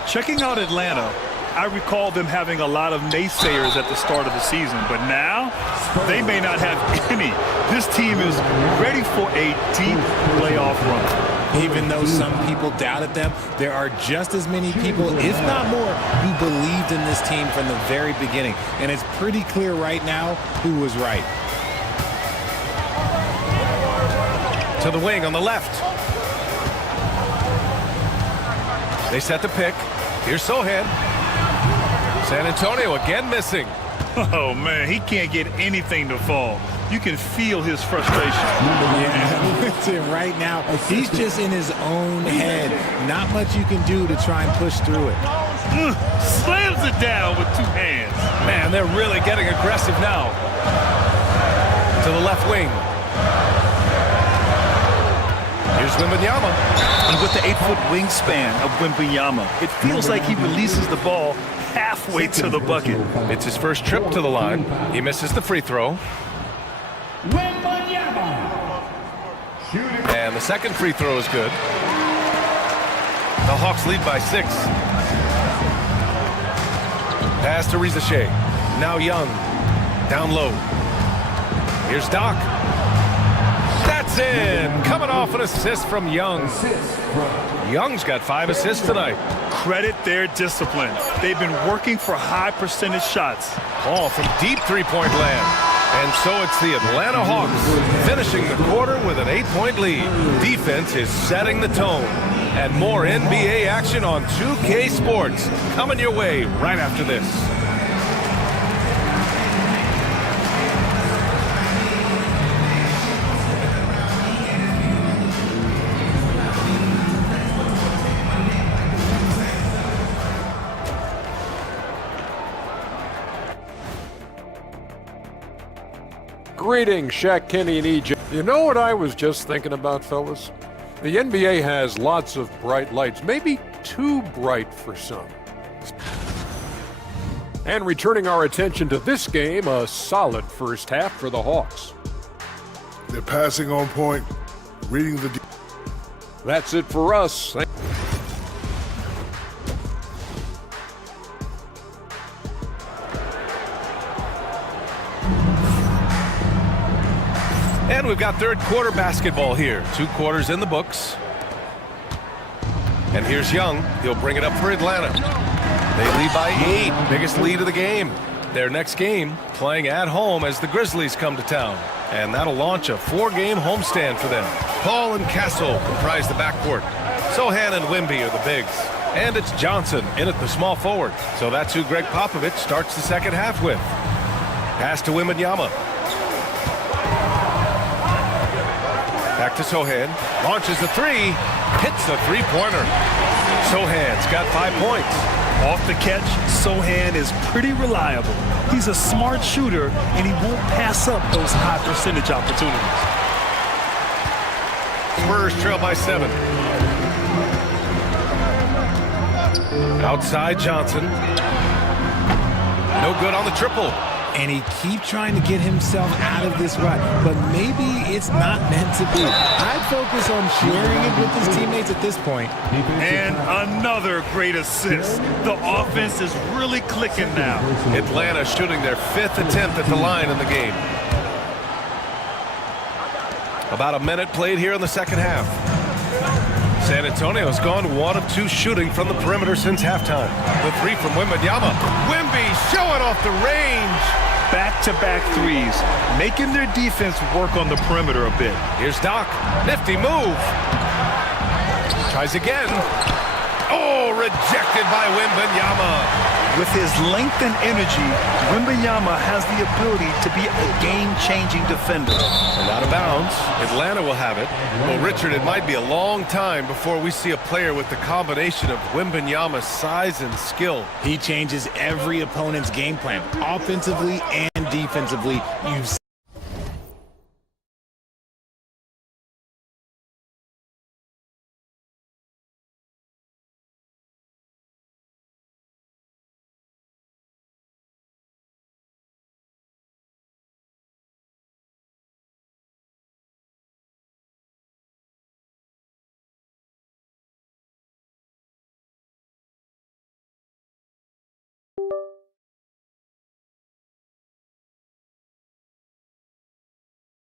Checking out Atlanta, I recall them having a lot of naysayers at the start of the season, but now they may not have any. This team is ready for a deep playoff run. Even though some people doubted them, there are just as many people, if not more, who believed in this team from the very beginning. And it's pretty clear right now who was right. To the wing on the left. They set the pick. Here's Sohan. San Antonio again missing. Oh, man, he can't get anything to fall. You can feel his frustration. Yeah, right now, he's just in his own head. Not much you can do to try and push through it. Slams it down with 2 hands. Man, they're really getting aggressive now. To the left wing. Here's Wembanyama. And with the 8-foot wingspan of Wembanyama, it feels like he releases the ball halfway to the bucket. It's his first trip to the line. He misses the free throw. And the second free throw is good. The Hawks lead by 6. Pass to Ricochet. Now Young. Down low. Here's Doc. That's in. Coming off an assist from Young. Young's got 5 assists tonight. Credit their discipline. They've been working for high percentage shots. Ball from deep three-point land. And so it's the Atlanta Hawks finishing the quarter with an 8-point lead. Defense is setting the tone. And more NBA action on 2K Sports coming your way right after this. Greetings, Shaq, Kenny, and EJ. You know what I was just thinking about, fellas? The NBA has lots of bright lights, maybe too bright for some. And returning our attention to this game, a solid first half for the Hawks. They're passing on point, reading the... That's it for us. And we've got third quarter basketball here. 2 quarters in the books. And here's Young. He'll bring it up for Atlanta. They lead by 8. Biggest lead of the game. Their next game playing at home as the Grizzlies come to town. And that'll launch a 4-game homestand for them. Paul and Castle comprise the backcourt. Sohan and Wimby are the bigs. And it's Johnson in at the small forward. So that's who Greg Popovich starts the second half with. Pass to Wembanyama. Back to Sohan. Launches the 3. Hits the 3-pointer. Sohan's got 5 points. Off the catch, Sohan is pretty reliable. He's a smart shooter, and he won't pass up those high percentage opportunities. Spurs trail by 7. Outside Johnson. No good on the triple. And he keeps trying to get himself out of this rut, but maybe it's not meant to be. I'd focus on sharing it with his teammates at this point. And another great assist. The offense is really clicking now. Atlanta shooting their 5th attempt at the line in the game. About a minute played here in the second half. San Antonio's gone 1 of 2 shooting from the perimeter since halftime. The 3 from Wembanyama. Wemby showing off the range. Back-to-back threes, making their defense work on the perimeter a bit. Here's Doc. Nifty move. Tries again. Oh, rejected by Wembanyama. With his length and energy, Wembanyama has the ability to be a game-changing defender. And out of bounds. Atlanta will have it. Well, Richard, it might be a long time before we see a player with the combination of Wembanyama's size and skill. He changes every opponent's game plan, offensively and defensively. You've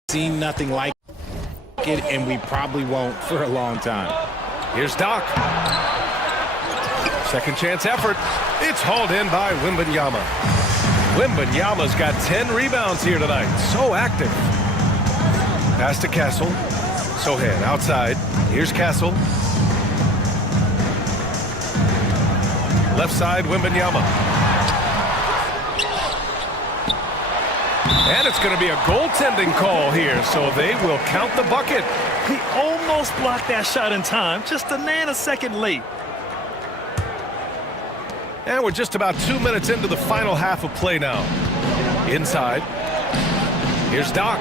seen nothing like it, and we probably won't for a long time. Here's Doc. Second chance effort. It's hauled in by Wembanyama. Wembanyama's got 10 rebounds here tonight. So active. Pass to Castle. Sohan outside. Here's Castle. Left side, Wembanyama. And it's going to be a goaltending call here, so they will count the bucket. He almost blocked that shot in time, just a nanosecond late. And we're just about 2 minutes into the final half of play now. Inside. Here's Doc.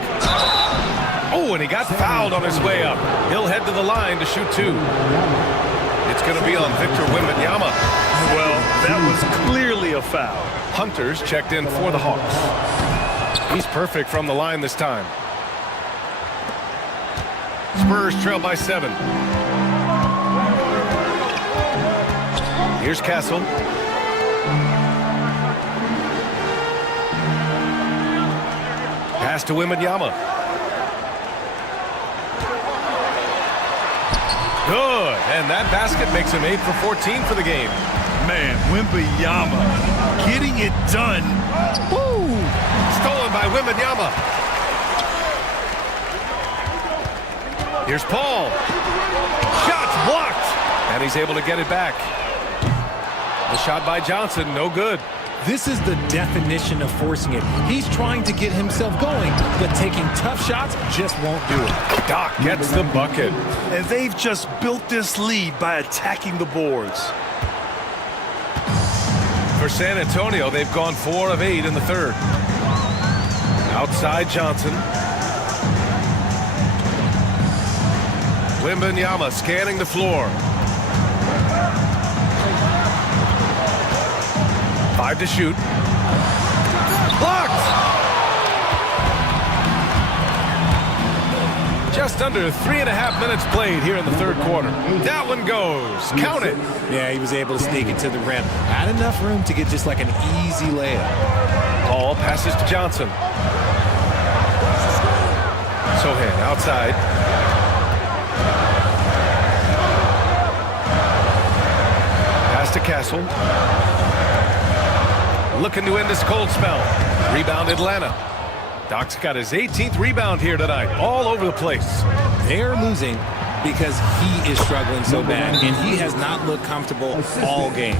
Oh, and he got fouled on his way up. He'll head to the line to shoot 2. It's going to be on Victor Wembanyama. Well, that was clearly a foul. Hunter's checked in for the Hawks. He's perfect from the line this time. Spurs trail by 7. Here's Castle. Pass to Wembanyama. Good. And that basket makes him 8 for 14 for the game. Man, Wembanyama getting it done. Woo! Stolen by Wembanyama. Here's Paul. Shots blocked. And he's able to get it back. The shot by Johnson, no good. This is the definition of forcing it. He's trying to get himself going, but taking tough shots just won't do it. Doc gets the bucket. And they've just built this lead by attacking the boards. For San Antonio, they've gone 4 of 8 in the third. Outside Johnson. Wembanyama scanning the floor. 5 to shoot. Blocked! Just under 3.5 minutes played here in the third quarter. That one goes. Count it. Yeah, he was able to sneak it to the rim. Had enough room to get just like an easy layup. Ball passes to Johnson. Sohan outside. Pass to Castle. Looking to end this cold spell. Rebound Atlanta. Doc's got his 18th rebound here tonight. All over the place. They're losing because he is struggling so bad, and he has not looked comfortable all game.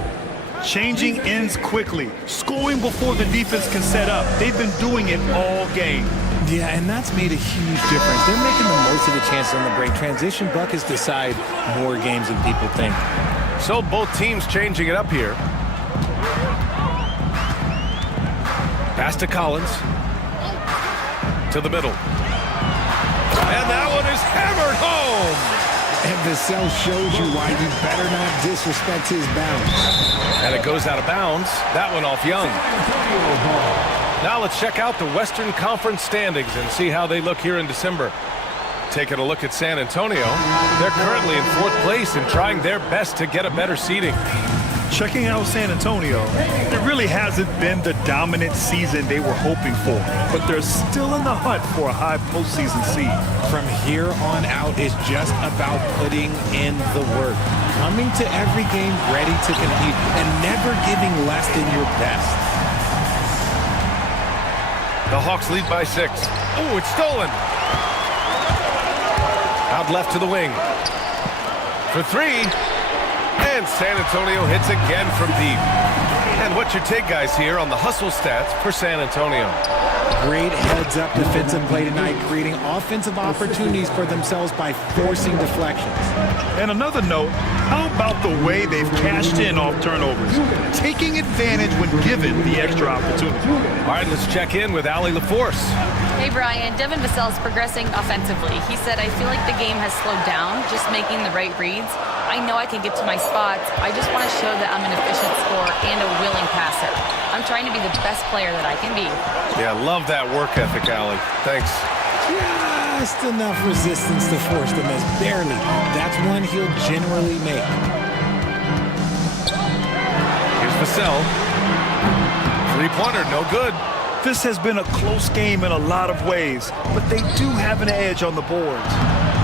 Changing ends quickly. Scoring before the defense can set up. They've been doing it all game. Yeah, and that's made a huge difference. They're making the most of the chances on the break. Transition buckets decide more games than people think. So both teams changing it up here. Pass to Collins. To the middle. And that one is hammered home. And Vassell shows you why you better not disrespect his bounds. And it goes out of bounds. That one off Young. Now let's check out the Western Conference standings and see how they look here in December. Taking a look at San Antonio. They're currently in 4th place and trying their best to get a better seeding. Checking out San Antonio, it really hasn't been the dominant season they were hoping for, but they're still in the hunt for a high postseason seed. From here on out, it's just about putting in the work. Coming to every game ready to compete and never giving less than your best. The Hawks lead by 6. Oh, it's stolen. Out left to the wing. For 3. And San Antonio hits again from deep. And what's your take, guys, here on the hustle stats for San Antonio? Great heads-up defensive play tonight, creating offensive opportunities for themselves by forcing deflections. And another note, how about the way they've cashed in off turnovers? Taking advantage when given the extra opportunity. All right, let's check in with Allie LaForce. Hey, Brian. Devin Vassell's progressing offensively. He said, I feel like the game has slowed down, just making the right reads. I know I can get to my spots. I just want to show that I'm an efficient scorer and a willing passer. I'm trying to be the best player that I can be. Yeah, love that work ethic, Allie. Thanks. Just enough resistance to force the miss. Barely. That's one he'll generally make. Here's Vassell. 3-pointer, no good. This has been a close game in a lot of ways, but they do have an edge on the boards.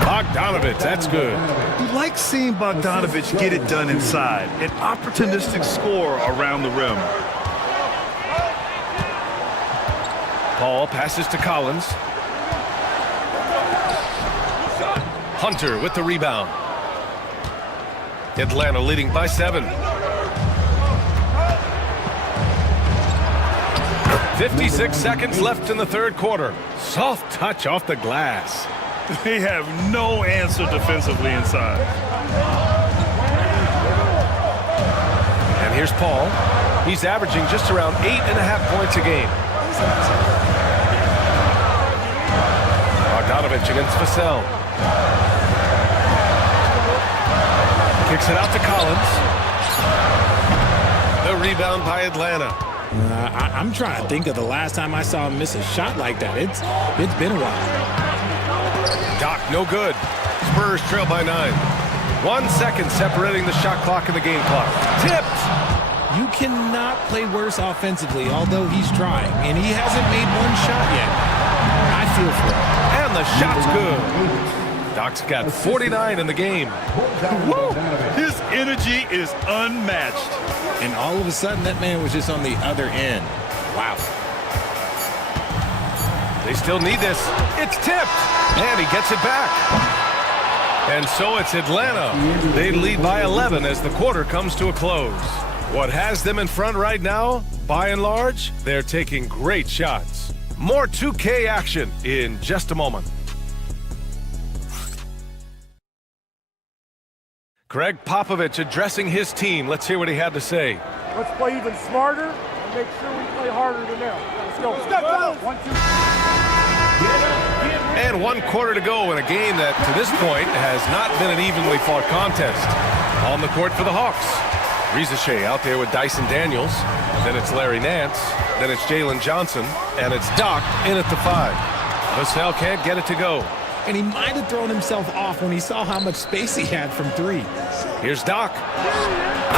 Bogdanovich, that's good. You like seeing Bogdanovich get it done inside, an opportunistic score around the rim. Paul passes to Collins. Hunter with the rebound. Atlanta leading by 7. 56 seconds left in the third quarter. Soft touch off the glass. They have no answer defensively inside. And here's Paul. He's averaging just around 8.5 points a game. Bogdanovich against Vassell. Kicks it out to Collins. The rebound by Atlanta. I'm trying to think of the last time I saw him miss a shot like that. It's been a while. Doc, no good. Spurs trail by 9. 1 second separating the shot clock and the game clock. Tipped! You cannot play worse offensively, although he's trying, and he hasn't made one shot yet. I feel for him. And the shot's good. Doc's got 49 in the game. Woo! His energy is unmatched. And all of a sudden, that man was just on the other end. Wow. They still need this. It's tipped. And he gets it back. And so it's Atlanta. They lead by 11 as the quarter comes to a close. What has them in front right now, by and large, they're taking great shots. More 2K action in just a moment. Greg Popovich addressing his team. Let's hear what he had to say. Let's play even smarter, make sure we play harder than them. Let's go. Let's go. 1, 2. And 1 quarter to go in a game that, to this point, has not been an evenly fought contest. On the court for the Hawks. Rizachet out there with Dyson Daniels. Then it's Larry Nance. Then it's Jalen Johnson. And it's Doc in at the 5. Vassell can't get it to go. And he might have thrown himself off when he saw how much space he had from 3. Here's Doc.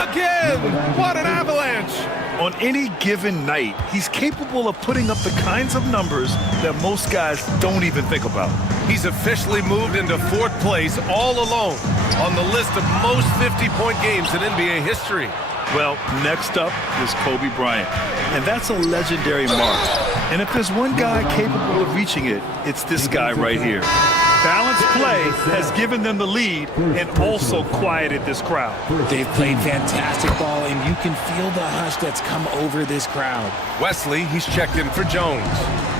Again! What an avalanche! On any given night, he's capable of putting up the kinds of numbers that most guys don't even think about. He's officially moved into 4th place all alone on the list of most 50-point games in NBA history. Well, next up is Kobe Bryant, and that's a legendary mark. And if there's one guy capable of reaching it, it's this guy right here. Balanced play has given them the lead and also quieted this crowd. They've played fantastic ball, and you can feel the hush that's come over this crowd. Wesley, he's checked in for Jones.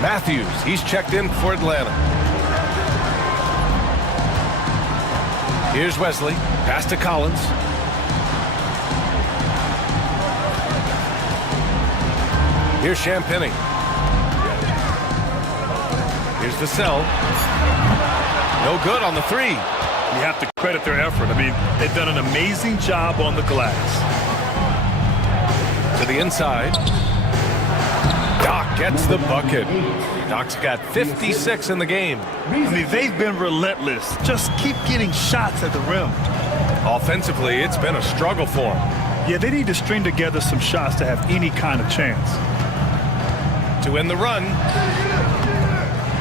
Matthews, he's checked in for Atlanta. Here's Wesley, pass to Collins. Here's Champagnie. Here's Vassell. No good on the 3. You have to credit their effort. I mean, they've done an amazing job on the glass. To the inside. Doc gets the bucket. Doc's got 56 in the game. I mean, they've been relentless. Just keep getting shots at the rim. Offensively, it's been a struggle for them. Yeah, they need to string together some shots to have any kind of chance. To end the run.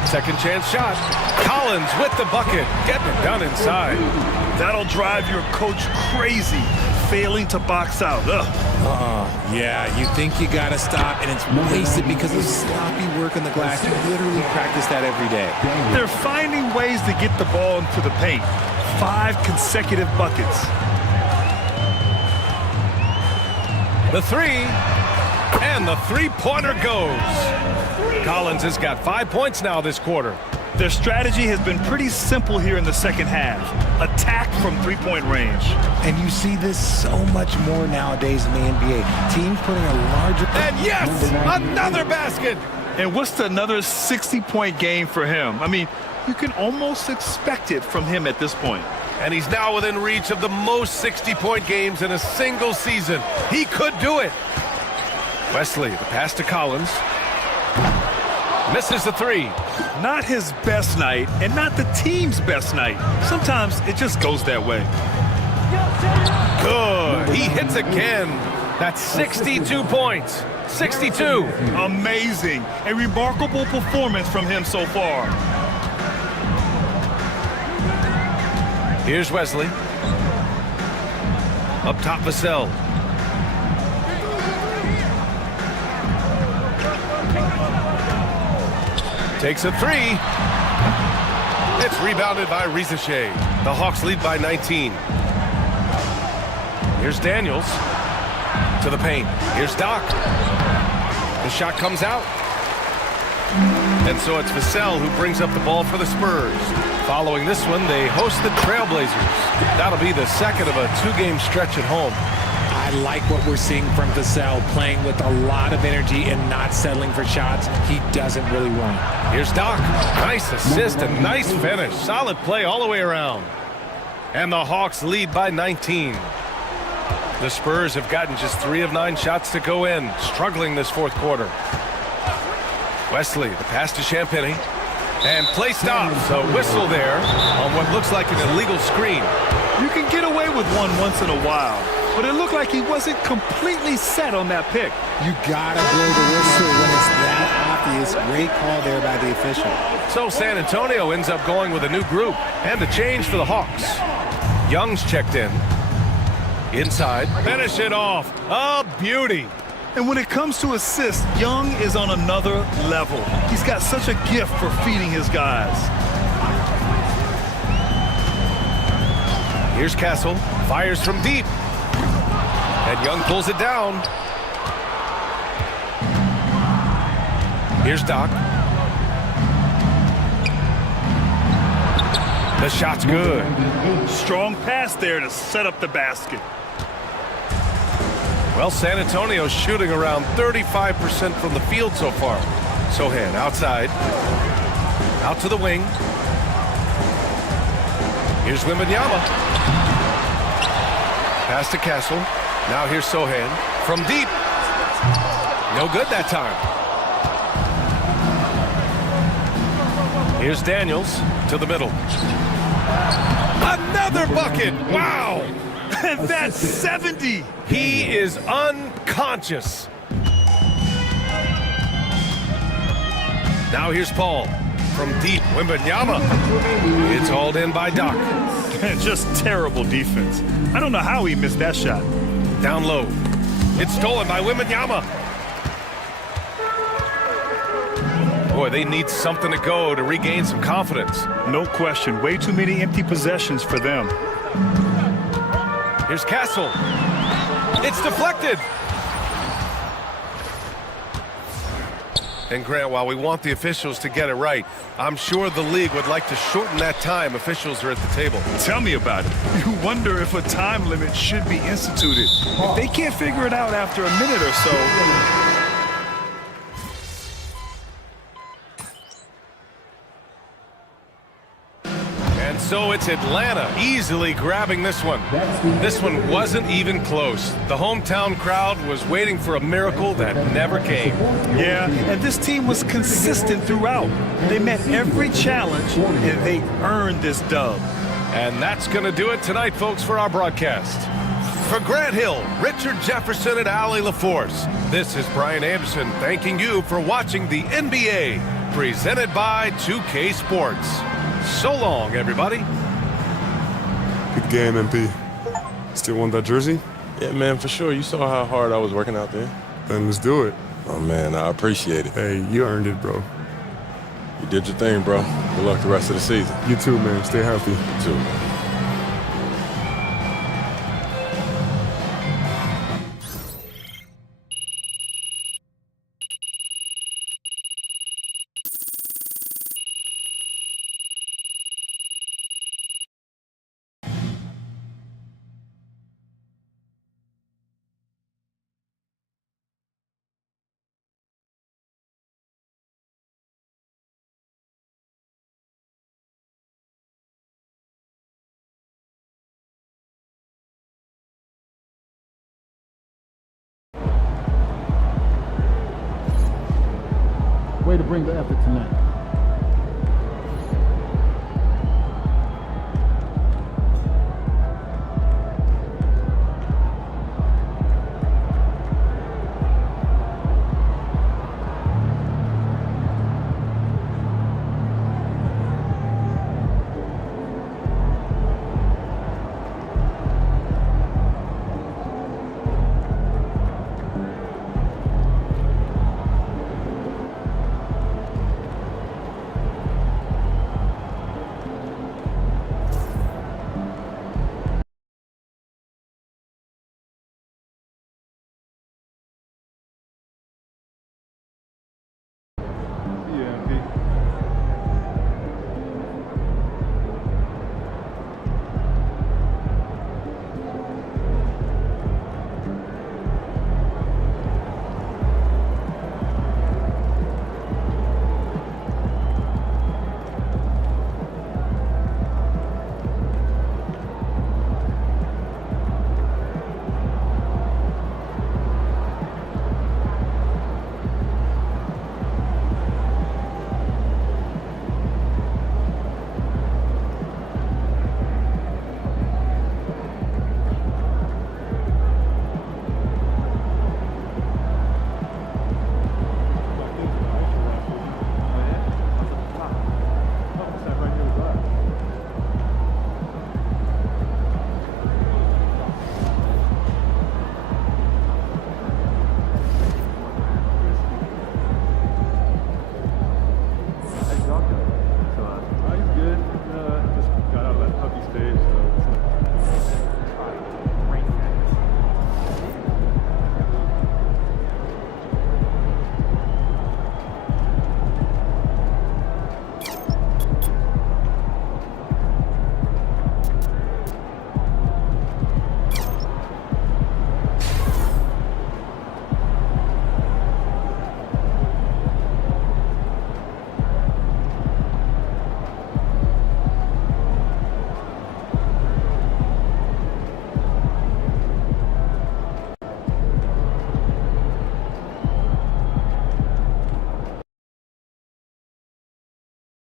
Second chance shot. Collins with the bucket. Getting it done inside. That'll drive your coach crazy, failing to box out. Yeah, you think you got to stop, and it's wasted because of sloppy work on the glass. You literally practice that every day. They're finding ways to get the ball into the paint. 5 consecutive buckets. The 3. And the 3-pointer goes. Collins has got 5 points now this quarter. Their strategy has been pretty simple here in the second half. Attack from 3-point range. And you see this so much more nowadays in the NBA. Teams putting a larger... And yes! Another basket! And what's another 60-point game for him? I mean, you can almost expect it from him at this point. And he's now within reach of the most 60-point games in a single season. He could do it. Wesley, the pass to Collins. Misses the 3. Not his best night, and not the team's best night. Sometimes it just goes that way. Good. He hits again. That's 62 points. 62. Amazing. A remarkable performance from him so far. Here's Wesley. Up top, Vassell. Takes a 3. It's rebounded by Rizachet. The Hawks lead by 19. Here's Daniels to the paint. Here's Doc. The shot comes out. And so it's Vassell who brings up the ball for the Spurs. Following this one, they host the Trailblazers. That'll be the second of a 2-game stretch at home. I like what we're seeing from Vassell, playing with a lot of energy and not settling for shots he doesn't really want. Here's Doc. Nice assist and nice finish. Solid play all the way around. And the Hawks lead by 19. The Spurs have gotten just 3 of 9 shots to go in, struggling this 4th quarter. Wesley, the pass to Champagnie. And play stops. A whistle there on what looks like an illegal screen. You can get away with one once in a while, but it looked like he wasn't completely set on that pick. You gotta blow the whistle when it's that obvious. Great call there by the official. So San Antonio ends up going with a new group and a change for the Hawks. Young's checked in. Inside. Finish it off. A beauty. And when it comes to assists, Young is on another level. He's got such a gift for feeding his guys. Here's Castle. Fires from deep. And Young pulls it down. Here's Doc. The shot's good. Strong pass there to set up the basket. Well, San Antonio's shooting around 35% from the field so far. Sohan outside. Out to the wing. Here's Wembanyama. Pass to Castle. Now here's Sohan from deep. No good that time. Here's Daniels to the middle. Another bucket. Wow. That's 70. He is unconscious. Now here's Paul from deep. Wembanyama. It's hauled in by Doc. Just terrible defense. I don't know how he missed that shot. Down low. It's stolen by Wembanyama. Boy, they need something to go to regain some confidence. No question. Way too many empty possessions for them. Here's Castle. It's deflected. And Grant, while we want the officials to get it right, I'm sure the league would like to shorten that time officials are at the table. Tell me about it. You wonder if a time limit should be instituted. If they can't figure it out after a minute or so. And so it's Atlanta easily grabbing this one. This one wasn't even close. The hometown crowd was waiting for a miracle that never came. Yeah, and this team was consistent throughout. They met every challenge, and they earned this dub. And that's going to do it tonight, folks, for our broadcast. For Grant Hill, Richard Jefferson, and Allie LaForce, this is Brian Anderson thanking you for watching the NBA, presented by 2K Sports. So long, everybody. Good game, MP. Still want that jersey? Yeah, man, for sure. You saw how hard I was working out there. Then let's do it. Oh, man, I appreciate it. Hey, you earned it, bro. You did your thing, bro. Good luck the rest of the season. You too, man. Stay healthy. You too, man. Way to bring the effort tonight.